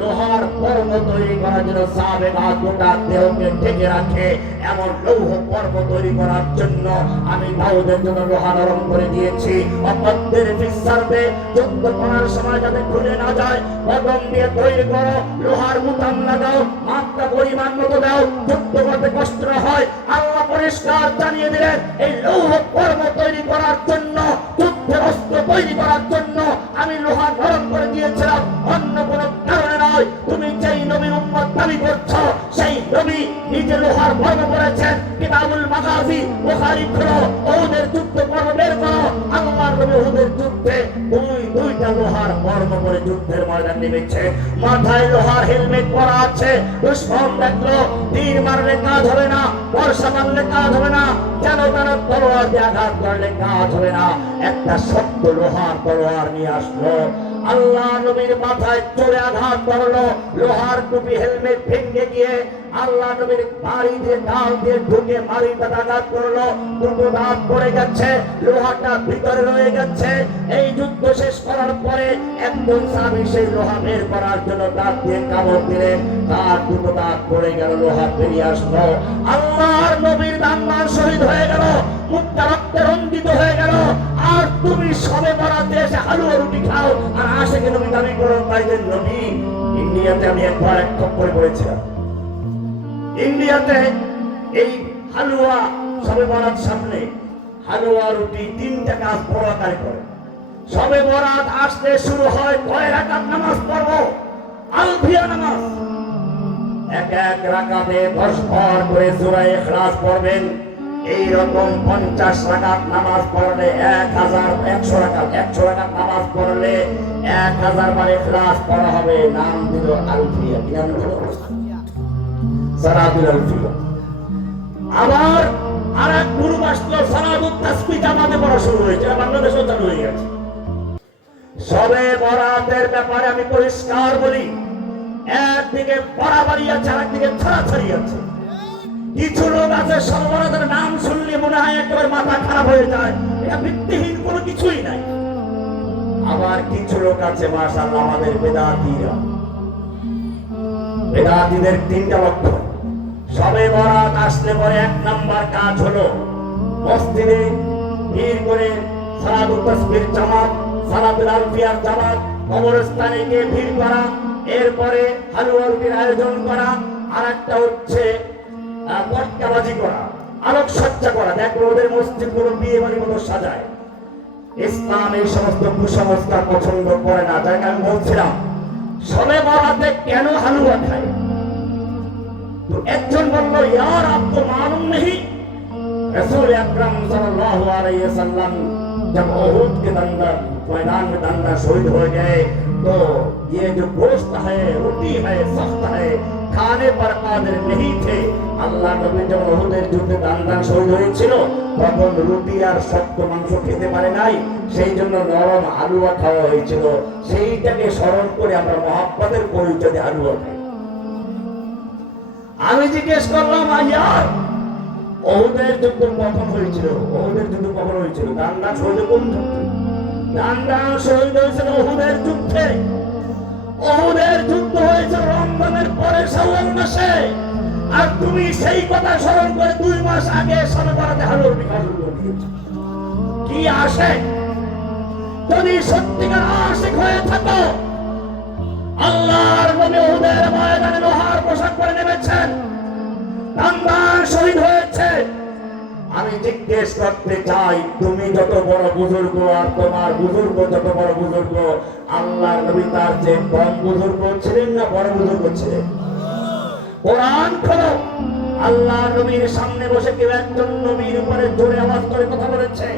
লোহার পর্ব তৈরি করার জন্য। সাবিগাত গোটা দেহকে ঢেকে রাখে, এমন লৌহ পর্ব তৈরি করার জন্য আমি দাউদের জন্য লোহা নরম করে দিয়েছি। অপদ্দের ফিসারবে, যুদ্ধ করার সময় যাতে খুলে না যায়, কদম দিয়ে তৈরি করো, লোহার বুতাম লাগাও, মাত্রা পরিমাণ মতো দাও, যুদ্ধ করতে কষ্ট হয়। আল্লাহ পরিষ্কার জানিয়ে দিলেন, এই লৌহ পর্ব তৈরি করার জন্য, যুদ্ধের অস্ত্র তৈরি করার জন্য আমি লোহা নরম করে দিয়েছিলাম, অন্য কোনো কারণে নয়। তুমি যেই নবীর উম্মত দাবি করছো, সেই নবী নিজে লোহার পর্ব করেছেন। কিতাবুল মাগাজি বুখারী খুলো, ওদের যুদ্ধ পর্ব বের করো। আল্লাহর নবী ওদের যুদ্ধে দুইটা লোহার পর্ব করে যুদ্ধের ময়দান নেমেছে। মাথায় লোহার হেলমেট পরা আছে। দুশমন দেখলো তীর মারলে কাজ হবে না, বর্ষা মারলে কাজ হবে না, যেন তারা তলোয়ার দিয়ে আঘাত করলে কাজ হবে না, একটা শক্ত লোহার তলোয়ার নিয়ে আসলো। আল্লাহ নবীর মাথায় চড়ে আঘাত করলো, লোহার টুপি হেলমেট ভেঙে গিয়ে আল্লাহ নবীর বাড়ি দিয়ে ডাল দিয়ে ঢুকে মারিতে আঘাত করলো। দুটো দাঁত পড়ে গেছে, লোহাটা ভিতরে রয়ে গেছে। এই যুদ্ধ শেষ করার পরে একজন সাহাবী সেই লোহা বের করার জন্য দাঁত দিয়ে কামড় দিলেন, তার দুটো দাঁত পড়ে গেল, লোহা বেরিয়ে আসলো। আল্লাহর নবীর দাম্মান শহীদ হয়ে গেল, মুখটা রক্তে রঞ্জিত হয়ে গেল। আর তুমি সবে বরাতে এসে হালুয়া রুটি খাও আর আশেকে নবী দাবি করো তাইদের নবী। ইন্ডিয়াতে আমি একবার এক খপ্পরে পড়েছিলাম। ইন্ডিয়াতে এই হালুয়া সবে বরাত সামনে হালুয়া রুটি 3টা কাজ বড় আকারে করে। সবে বরাত আসতে শুরু হয়, কয় রাকাত নামাজ পড়বো? আলফিয়া নামাজ। এক এক রাকাতে 10 বার করে সূরা ইখলাস পড়বেন। এইরকম 50 রাকাত নামাজ পড়লে 100 রাকাত নামাজ পড়লে 1000 বার ইখলাস পড়া হবে। নাম দিল আলফিয়া। কি নাম দিল? সালাতুল আলফিয়া। আবার আরেক গ্রুপ আসলো, সালাতুত তাসবিহ জামাতে পড়া শুরু হয়েছে, বাংলাদেশেও চালু হয়ে গেছে। সবে বরাতের ব্যাপারে আমি পরিষ্কার বলি, একদিকে বাড়াবাড়ি আছে, আরেকদিকে ছাড়াছাড়ি আছে। কিছু লোক আছে সবে বরাতের নাম শুনলে মনে হয় একেবারে মাথা খারাপ হয়ে যায়, এটা ভিত্তিহীন কোনো কিছুই নাই। আবার কিছু লোক আছে মাশাআল্লাহ আমাদের বেদাতীরা, বেদাতীদের 3টা লক্ষণ। সবে বরাত আসলে পরে 1 নাম্বার কাজ হলো মসজিদে ভিড় করে সালাতুত তাসবিহ জামাত, সালাতুল আলফিয়ার জামাত, কবরস্থানে গিয়ে ভিড় করা, এরপরে হালুয়া রুটির আয়োজন করা, আর একটা হচ্ছে পটকাবাজি করা, আলোকসজ্জা করা। দেখো ওদের মসজিদগুলো বিয়ে বাড়ির মতো সাজায়। ইসলাম এই সমস্ত কুসংস্কার পছন্দ করে না। যাকে আমি বলছিলাম সবে বরাতে কেন হালুয়া খায়, তো একজন বলল ইয়ার আপকো মালুম নেহি রাসূল আকরাম সাল্লাল্লাহু अलैहि वसल्लम जब उहुद के मैदान में दंगा शहीद हो गए तो ये जो गोश्त है, रोटी है, सख्त है, खाने पर कादिर नहीं थे। আল্লাহ নবী যখন উহুদের যুদ্ধে দাঙ্গা শহীদ হয়েছিল তখন রুটি আর শক্ত মাংস খেতে পারে নাই, সেই জন্য নরম হালুয়া খাওয়া হয়েছিল। সেইটাকে স্মরণ করে আমরা মহব্বতের পরিচয় দিয়ে হালুয়া খাই। আমি জিজ্ঞেস করলাম আয়ার উহুদের যুদ্ধ কখন হয়েছিল? উহুদের যুদ্ধ কখন হয়েছিল? দাঙ্গা শহীদ কোন যুদ্ধে? দাঙ্গা শহীদ হয়েছিল উহুদের যুদ্ধে। উহুদের যুদ্ধ হয়েছিল রমজানের পরে শাওয়াল মাসে। আর তুমি সেই কথা স্মরণ করে 2 মাস আগে সবে বরাতে হালুয়া রুটি খাওয়া শুরু করে দিয়েছো। কি আসে? যদি সত্যিকার আশিক হয়ে থাকো, আল্লাহর নবী উহুদের ময়দানে লোহার পোশাক পরে নেমেছেন, দাঙ্গার শহীদ হয়েছে। আমি জিজ্ঞেস করতে চাই, তুমি যত বড় বুজুর্গ আর তোমার বুজুর্গ যত বড় বুজুর্গ, আল্লাহর নবী তার চেয়ে কম বুজুর্গ ছিলেন না বড় বুজুর্গ ছিলেন? কোরআন খোলো। আল্লাহর নবীর সামনে বসে কেউ একজন নবীর উপরে জোরে আওয়াজ করে কথা বলেছে?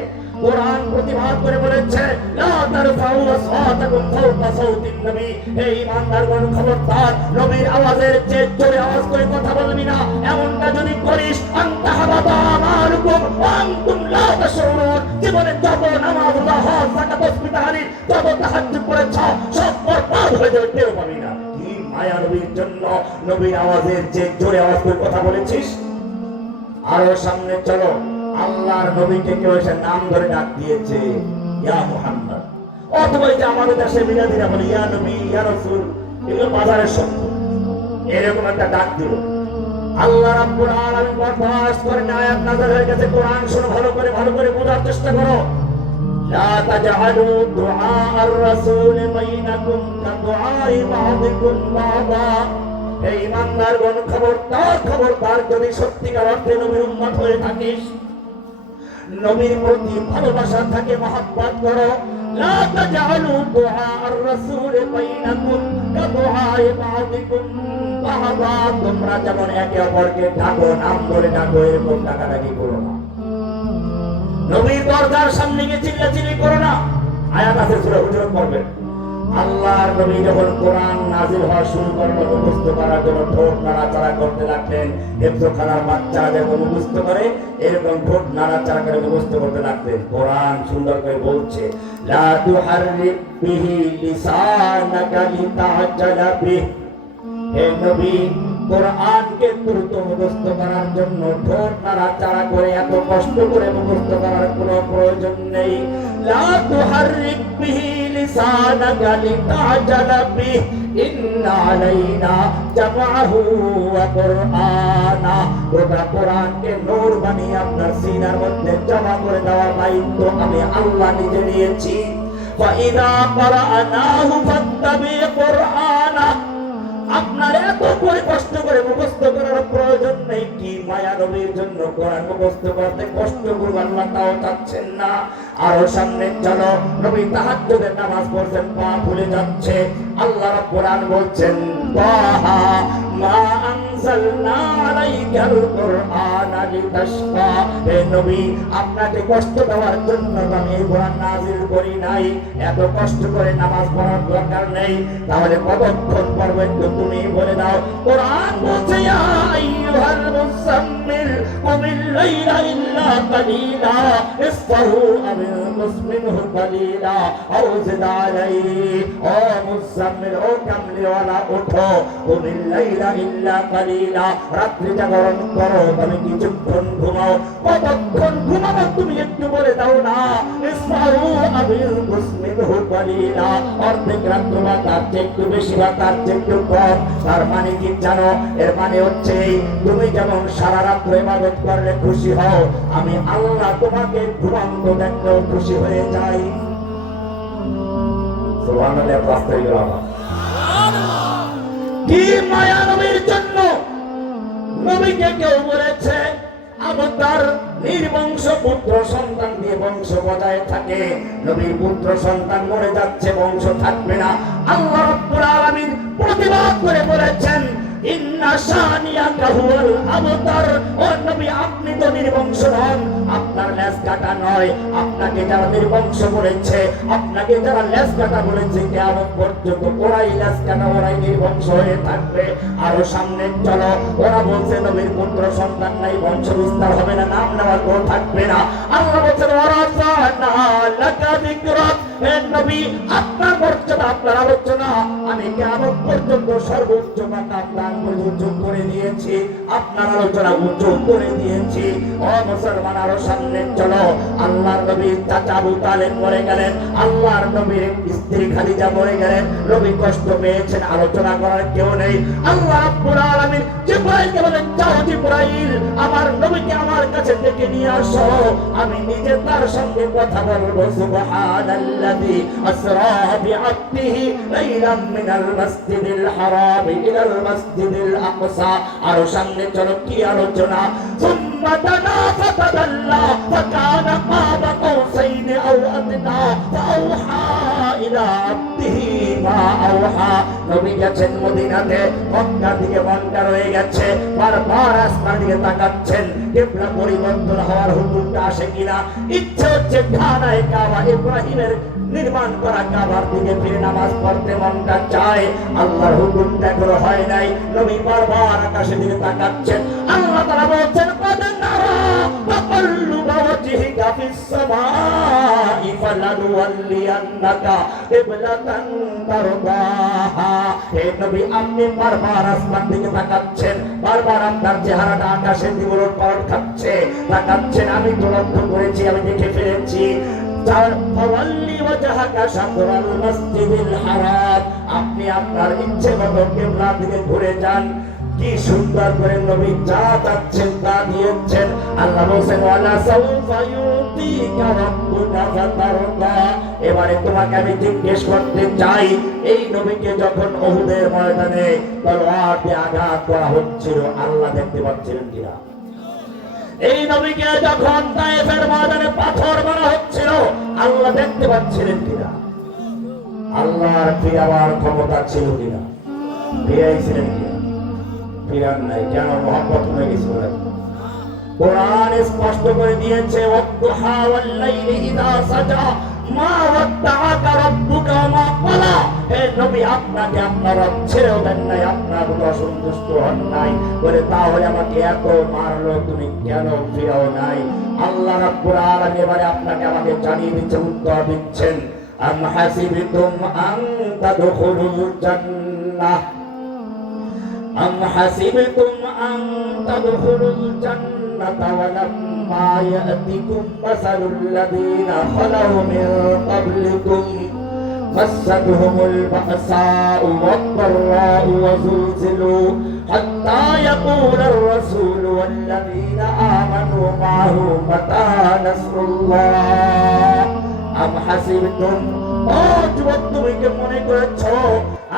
কোরআন প্রতিবাদ করে বলেছে লা তারফাউ আসওয়াতাকুম ফাওকা সাওতিন নবী। এই ইমানদারগণ খবরদার, নবীর আওয়াজের চেয়ে জোরে আওয়াজ করে কথা বলবি না। এমনটা যদি করিস আনতা হাবাতা আমালুকুম ওয়া আনতুম লা তাশউরুন। জীবনে যত নামাজ, হজ, যাকাত, তাসবিহ, তাহলিল, যত তাহাজ্জুদ করেছ সব বরবাদ হয়ে যাবে, টের পাবি না। কি মায়া নবীর জন্য নবীর আওয়াজের চেয়ে জোরে আওয়াজ করে কথা বলেছিস? আরো সামনে চলো। আল্লাহর নবীকে কেউ এসে নাম ধরে ডাক দিয়েছে ইয়া মুহাম্মদ, অথবা যে আমাদের দেশে মিলাদিরা বলে ইয়া নবী, ইয়া রাসূল, এগুলো বাজারের শব্দ। এরকম একটা ডাক দিল, আল্লাহ রাব্বুল আলামিন বরদাস্ত করে না। আয়াত নাযিল হয়ে গেছে। কোরআন শোনো ভালো করে বোঝার চেষ্টা করো। লা তাজআলু দুআ আর-রাসূল বাইনাকুম কাদুআই বা'দিকুম বা'দা। এই ইমানদারগণ খবরদার, যদি সত্যিকার অর্থে নবীর উম্মত হয়ে থাকিস, নবীর প্রতি ভালোবাসা থাকে, মহব্বত করো। লা তাজআলু দুআ আর-রাসূল বাইনাকুম কাদুআই বা'দিকুম বা'দা। তোমরা যেমন একে অপরকে ডাকো, নাম ধরে ডাকো, এরকম ডাকাডাকি করো না। নবীর দরজার সামনে গিয়ে চিল্লাচিল্লি করো না। আয়াত আছে সূরা হুজুরাত পড়বেন। আল্লাহর নবী যখন কোরআন নাযিল হওয়া শুরু করলো, মুখস্থ করার জন্য ঠোঁট নাড়াচাড়া করতে লাগলেন। হেফজখানার বাচ্চারা যখন মুখস্থ করে এরকম ঠোঁট নাড়াচাড়া করে মুখস্থ করতে লাগলেন। কোরআন সুন্দর করে বলছে লা তুহাররিক বিহি লিসানাকা লিতা'জালা বিহি। হে নবী, কোরআনকে দ্রুত মুখস্থ করার জন্য ঠোঁট নাড়াচাড়া করে এত কষ্ট করে মুখস্থ করার কোনো প্রয়োজন নেই। লা তুহাররিক বিহি লিসানাকা লিতা'জালা বিহি ইন্না আলাইনা জামাহু ওয়া কুরআনা। গোটা কোরআনকে নূর বানিয়ে আপনার সিনার মধ্যে জমা করে দেওয়ার দায়িত্ব আমি আল্লাহ নিজে নিয়েছি। ফাইদা ক্বরানাহু ফাত্তাবি কুরআনা। আপনার এত করে কষ্ট করে মুখস্থ করার প্রয়োজন নেই। কি মায়া নবীর জন্য কোরআন মুখস্থ করতে কষ্ট করব আল্লাহ তাও চাচ্ছেন না। আরো সামনে চলো, নবী তাহাজ্জুদের নামাজ পড়ছেন, পা ভুলে যাচ্ছে। আল্লাহ রাব্বুল আলামিন বলছেন তাহা মা আনজালনা আলাইকাল কুরআনা লিতাশকা, হে নবী আপনাকে কষ্ট দেওয়ার জন্য আমি এই কোরআন নাযিল করি নাই। এত কষ্ট করে নামাজ পড়ার দরকার নেই। তাহলে কতক্ষণ পড়বে একটু তুমি বলে দাও। কোরআন বলছে ইয়া আইয়ুহাল মুযাম্মিল কুমিল লাইলা ইল্লা কালিলা ইসফাহু আও ইনকুস মিনহু কালিলা আও জিদ আলাইহি, ও মুযাম্মিল, ও কামলিওয়ালা, ওঠো, কুমিল লাইলা ইল্লা কালিলা, রাত্রি জাগরণ করো, তুমি কিছুক্ষণ ঘুমাও। কতক্ষণ ঘুমাবো তুমি একটু বলে দাও না। ইসফাহু আও ইনকুস মিনহু কালিলা, অর্ধেক রাত্র বা তার চেয়ে একটু বেশি বা তার চেয়ে একটু কম। তার মানে কি জানো? এর মানে হচ্ছে তুমি যেমন সারা রাত্র ইবাদত করলে খুশি হও, আমি আল্লাহ তোমাকে ঘুমান্ত দেখলেও খুশি হয়ে যাই। সুবহানাল্লাহ, বাস্তবে গেলাম কি মায়া নবীর জন্য। নবীকে কেউ বলেছে তার নির্বংশ পুত্র সন্তান দিয়ে বংশ বজায় থাকে। নবীর পুত্র সন্তান মরে যাচ্ছে, বংশ থাকবে না। আল্লাহ রাব্বুল আলামিন প্রতিবাদ করে বলেছেন ইন্না শানিয়াকা হুয়াল আবতার, ও নবী আপনি তো নির্বংশ নন, আপনার লেজ কাটা নয়। আপনাকে যারা নির্বংশ বলেছে, আপনাকে যারা লেজ কাটা বলেছে, কিয়ামত পর্যন্ত ওরাই লেজ কাটা, ওরাই নির্বংশ হয়ে থাকবে। আরো সামনে চলো, ওরা বলছে নবীর পুত্র সন্তান নাই, বংশ বিস্তার হবে না, নাম নেওয়ার কেউ থাকবে না। আল্লাহ বলছেন ওয়ারাফা'না লাকা যিকরাক, হে নবী আপনার মর্যাদা, আপনার আলোচনা আমি কিয়ামত পর্যন্ত সর্বোচ্চ মাকাম দান করে উঁচু করে দিয়েছি, আপনার আলোচনা উঁচু করে দিয়েছি। ও মুসলমান, আরো সামনে চলো। আল্লাহর নবীর চাচা আবু তালেব মরে গেলেন, আল্লাহর নবীর স্ত্রী খাদিজা মরে গেলেন, নবী কষ্ট পেয়েছেন, আলোচনা করার কেউ নেই। আল্লাহ রাব্বুল আলামিন জিবরাইলকে বলেন যাও জিবরাইল, আমার নবীকে আমার কাছে ডেকে নিয়ে আসো, আমি নিজে তার সঙ্গে কথা বলবো। সুবহানাল্লাযী আসরা বিআবদিহি লাইলাম মিনাল মাসজিদিল হারাম ইলাল মাসজিদিল আকসা। আরো সামনে চলো, কি আলোচনা। সুম্মা দানা ফাতাদাল্লা ফাকানা কাবা কাউসাইনি আও আদনা ফাআওহা ইলা আবদিহি মা আওহা। নবী গেছেন মদিনাতে, মক্কার দিকে মনটা রয়ে গেছে, বারবার আসমান দিকে তাকাচ্ছেন, কিবলা পরিবর্তন হওয়ার হুকুমটা আসে কিনা। ইচ্ছে হচ্ছে খানায়ে কাবা, ইব্রাহিমের নির্মাণ করা কাবার দিকে ফিরে নামাজ পড়তে মনটা চায়। আল্লাহর হুকুমটা এখনো হয় নাই। নবী বারবার আকাশের দিকে তাকাচ্ছেন। আল্লাহ তাআলা বলছেন কদ নারা তাকাল্লুবা ওয়াজহিকা ফিস সামাই ফালানুওয়াল্লিয়ান্নাকা কিবলাতান তারদাহা। হে নবী আপনি বারবার আসমান দিকে তাকাচ্ছেন, বারবার আপনার চেহারাটা আকাশের দিকে ওলটপালট খাচ্ছে, তাকাচ্ছেন। আমি তো লক্ষ্য করেছি, আমি দেখে ফেলেছি। আপনি আপনার ইচ্ছে মতো কিবলার দিকে ঘুরে যান। কি সুন্দর করে নবী যা চাচ্ছেন তা দিয়েছেন। আল্লাহ বলেন ওয়ালা সাউফা ইউতিকা রাব্বুকা ফাতারদা। এবারে তোমাকে আমি জিজ্ঞেস করতে চাই, এই নবীকে যখন উহুদের ময়দানে তলোয়ার দিয়ে আঘাত করা হচ্ছিল, আল্লাহ দেখতে পাচ্ছিলেন কিনা? এই নবীকে যখন তায়েফের ময়দানে পাথর মারা হচ্ছিল, আল্লাহ দেখতে পাচ্ছিলেন কিনা? আল্লাহর ফিরাবার ক্ষমতা ছিল কিনা? ফিরাইছিলেন কিনা? ফিরান নাই। কেন? মহব্বত হয়ে গেছিল। কোরআন স্পষ্ট করে দিয়েছে ওয়াদুহা ওয়াল লাইলি ইযা সাজা মা ওয়াদ্দাআকা রাব্বুকা মা ক্বালা। হে নবী আপনাকে আপনার রব ছেড়েও দেন নাই, আপনার উপর অসন্তুষ্ট হন নাই, বলে তাহলে আমাকে এত মারলো, তুমি কেন ফিরাও নাই? আল্লাহ রাব্বুল আলামিন এবারে আপনাকে আমাকে জানিয়ে দিচ্ছে, উত্তর দিচ্ছেন আম হাসিবতুম আন তাদখুলুল জান্নাহ আম হাসিবতুম আন তাদখুলুল জান্নাতা ওয়া লাম্মা ইয়াতিকুম মাসালুল লাযীনা খালাউ মিন ক্বাবলিকুম মাসাতহুমুল বাসাউ ওয়াদ-দাররাউ ওয়া যুলজিলু হাত্তা ইয়াকুলার রাসূলু ওয়াল লাযীনা আমানু মা'হু মাতা নাসরুল্লাহ। আম হাসিবতুম, ও ও যুবক, তুমি কি মনে করেছো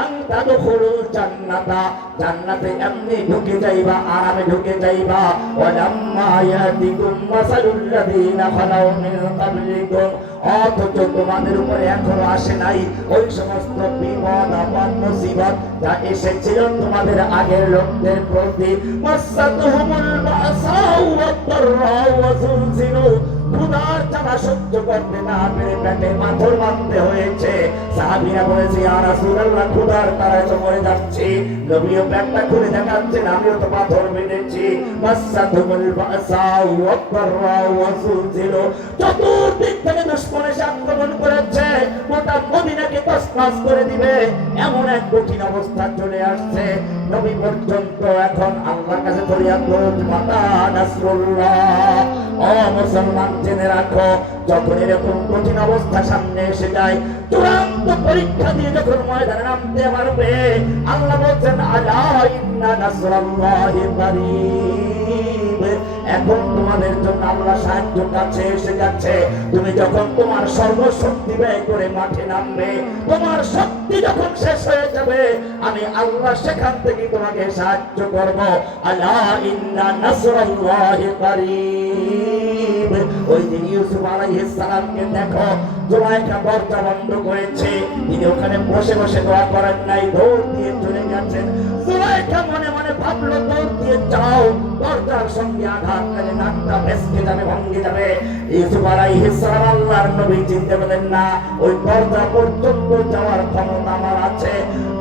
আনতা দুখুলুল জান্নাতা, জান্নাতে এমনি ঢুকে যাইবা, আরামে ঢুকে যাইবা? ওয়ালাম্মা ইয়াতিকুম মাসালুল লাযিনা খালাউ মিন ক্বাবলিকুম, অথচ তোমাদের উপরে এখনো আসে নাই ওই সমস্ত বিপদ আপদ মুসিবত যা এসেছিল তোমাদের আগের লোকদের প্রতি। মাসাতুহুমুল বাসাউ ওয়াদ-দাররাউ ওয়া যুলজিলু, ক্ষুধার জ্বালা সহ্য করতে না পেরে পেটে পাথর বাঁধতে হয়েছে। সাহাবীরা বলেছে, ইয়া রাসূলুল্লাহ, ক্ষুধার তাড়ায় তো মরে যাচ্ছি। নবীও পেটটা খুলে দেখাচ্ছেন, আমিও তো পাথর বেঁধেছি। মাসাতুহুমুল বাসাউ ওয়াদ-দাররাউ ওয়া যুলজিলু, চতুর্দিক থেকে দুশমন এসে আক্রমণ করেছে, গোটা মদিনাকে তছনছ করে দিবে এমন এক কঠিন অবস্থা চলে আসছে। নবী পর্যন্ত এখন আল্লাহর কাছে ফরিয়াদ করুন, মাতা নাসরুল্লাহ। ও মুসলমান, জেনে রাখো, যখন এরকম কঠিন অবস্থা সামনে এসে যায়, চূড়ান্ত পরীক্ষা দিয়ে যখন ময়দানে নামতে পারবে, আল্লাহ বলছেন, আলা ইন্না নাসরাল্লাহি কারীব, এখন তোমাদের জন্য আল্লাহ সাহায্য কাছে এসে গেছে। তুমি যখন তোমার সর্বশক্তি ব্যয় করে মাঠে নামবে, তোমার শক্তি যখন শেষ হয়ে যাবে, আমি আল্লাহ সেখান থেকে তোমাকে সাহায্য করব। আলা ইন্না নাসরাল্লাহি কারীব। ওই যে ইউসুফ আলাইহিস সালামকে দেখো, জুলাইখা দরজা বন্ধ করেছে, তিনি ওখানে বসে বসে দোয়া করেন নাই, দৌড় দিয়ে চলে গেছেন। জুলাইখা মনে মনে ভাবলো, দৌড় দিয়ে যাও, দরজার সঙ্গে আঘাত করে নাকটা ভেস্তে যাবে, ভেঙে যাবে। ইউসুফ আলাইহিস সালাম আল্লাহর নবী চিন্তা করলেন না, ওই দরজা পর্যন্ত যাওয়ার ক্ষমতা আমার আছে।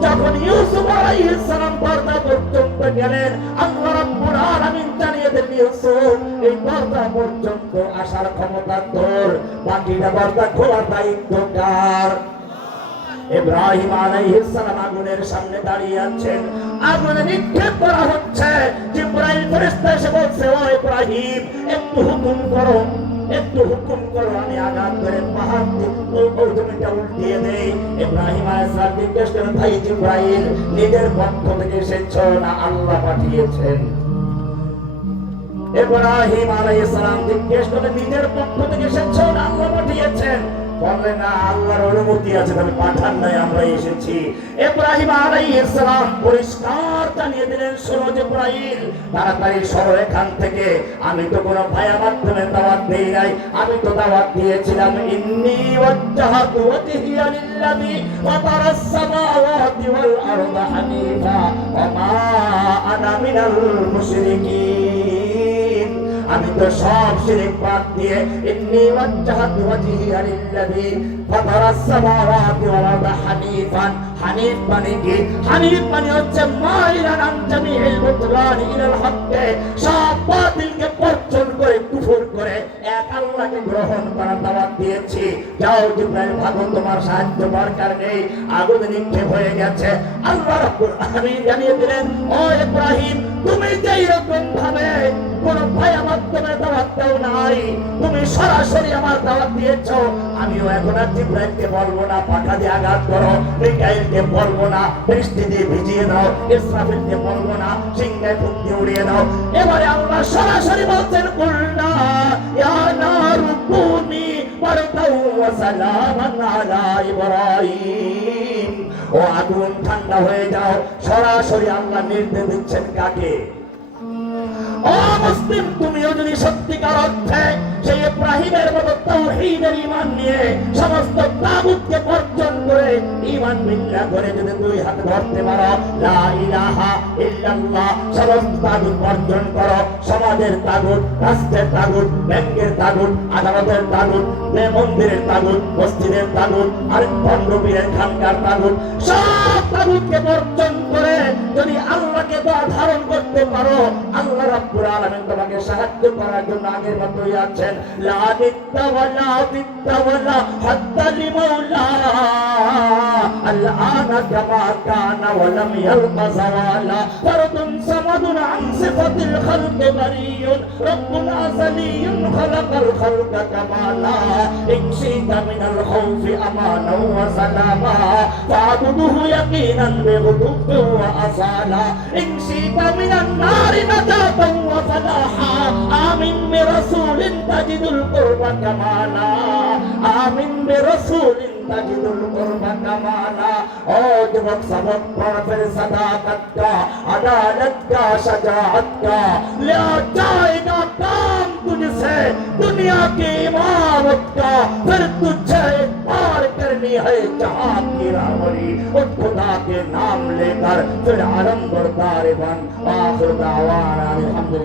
যখন ইউসুফ আলাইহিস সালাম দরজা পর্যন্ত গেলেন, আল্লাহ রাব্বুল আলামিন জানিয়ে দেন, ইউসুফ, এই দরজা পর্যন্ত আসার ক্ষমতা তোর, বাকিটা দরজা খোলার দায়িত্ব কার? ইব্রাহিম আলাইহিস সালাম আগুনের সামনে দাঁড়িয়ে আছেন, আগুনে নিক্ষেপ করা হচ্ছে। জিবরাইল ফেরেশতা এসে বলছে, ও ইব্রাহিম, একটু হুকুম করো, একটু হুকুম করো, আমি আঘাত করে পাহাড় জমিটা উল্টিয়ে দেই। ইব্রাহিম আলাইহিস সালাম জিজ্ঞেস করেন, ভাই জিবরাইল, নিজের পক্ষ থেকে এসেছো না আল্লাহ পাঠিয়েছেন? ইব্রাহিম আলাইহিস সালাম জিজ্ঞেস করলেন, নিজের পক্ষ থেকে এসেছো না আল্লাহ পাঠিয়েছেন? বললেন, না, আল্লাহর অনুমতি আছে, তবে পাঠান নাই, আমরা এসেছি। ইব্রাহিম আলাইহিস সালাম পরিষ্কার জানিয়ে দিলেন, শোনো জিবরাইল, তাড়াতাড়ি সরো এখান থেকে, আমি তো কোনো ভায়া মাধ্যমে দাওয়াত দেই নাই, আমি তো দাওয়াত দিয়েছিলাম, ইন্নী ওয়াজ্জাহাতু ওয়াজহিয়া লিল্লাযী ফাতারাস সামাওয়াতি ওয়াল আরদা হানিফা ওয়া মা আনা মিনাল মুশরিকিন, আমি তো সব শিরক বাদ দিয়ে, ইন্নী ওয়াজ্জাহাতু ওয়াজহিয়া লিল্লাযী ফাতারাস সামাওয়াতি ওয়াল আরদা হানিফান। হানিফ মানে কি? হানিফ মানে হচ্ছে মাইলান আন জামিইল বুতলানি ইলাল হক, সব বাতিলকে বর্জন করে, কুফর করে এক আল্লাহকে গ্রহণ করার দাওয়াত দিয়েছি। যাও জিবরাইল, ভাগো, তোমার সাহায্য দরকার নেই, আগুন নিক্ষেপ হয়ে গেছে। আল্লাহ রাব্বুল আলামিন জানিয়ে দিলেন, ও ইব্রাহিম, তুমি যেই রকম ভাবে কোন ভায়া মাধ্যমে দাওয়াত দাও নাই, তুমি সরাসরি আমার দাওয়াত দিয়েছো, আমিও এখন আর জিবরাইলকে বলবো না পাখা দিয়ে আঘাত করো, মিকাইলকে বলবো না বৃষ্টি দিয়ে ভিজিয়ে দাও, ইসরাফিলকে বলবো না সিংহে ফুঁক দিয়ে উড়িয়ে দাও। এবারে আল্লাহ সরাসরি বলছেন, কুলনা ইয়া নারু কুনি বারদাও ওয়া সালামান আলা ইব্রাহিম, ও আগুন ঠান্ডা হয়ে যাও। সরাসরি আল্লাহ নির্দেশ দিচ্ছেন কাকে? ও মুসলিম, তুমিও যদি সত্যিকার অর্থে সেই ইব্রাহিমের মতো তাওহীদের ঈমান নিয়ে সমস্ত তাগুতকে বর্জন করে ঈমান বিল্লাহ করে যদি দুই হাত ধরতে পারো, লা ইলাহা ইল্লাল্লাহ, সমস্ত তাগুত বর্জন করো, সমাজের তাগুত, রাষ্ট্রের তাগুত, ব্যাংকের তাগুত, আদালতের তাগুত, মন্দিরের তাগুত, মসজিদের তাগুত, আর ভণ্ডপীরের খানকার তাগুত, সব তাগুতকে বর্জন করে যদি আল্লাহকে ধারণ করতে পারো, আল্লাহ রাব্বুল আলামিন তোমাকে সাহায্য করার জন্য আগের মতোই আছেন। লা দিত্তা ওয়ালা হাত্তা লিমাওলা আল-আনা কামা কানা ওয়া লাম ইয়ালকা যাওয়ালা ফারদুন সামাদুন আন সিফাতিল খালকি বারিয়ুন রাব্বুন আযালিয়ুন খালাকাল খালকা কামালা ইনশিতা মিনাল খাউফি আমানা ওয়া সালামা ফা'বুদুহু ইয়াকিনান বিগুদুবি ওয়া আসালা ইনশিতা মিনান নারি নাজাতান ওয়া ফালাহা আমিন বিরাসূলিন তাজিদুল কুরবা কামালা আমিন বিরাসূলিন তাজিদুল কুরবা কামালা। ও যুবক सबक पढ़ फिर सदाकत का, अदालत का, शजाअत का, ले जाएगा काम तुझसे दुनिया की इमारत का। फिर तुझे पार करनी है जहां की राहबरी, उस खुदा के नाम लेकर फिर आलम बरदार बन। आखिर दावाना अल्हम्दुलिल्लाह।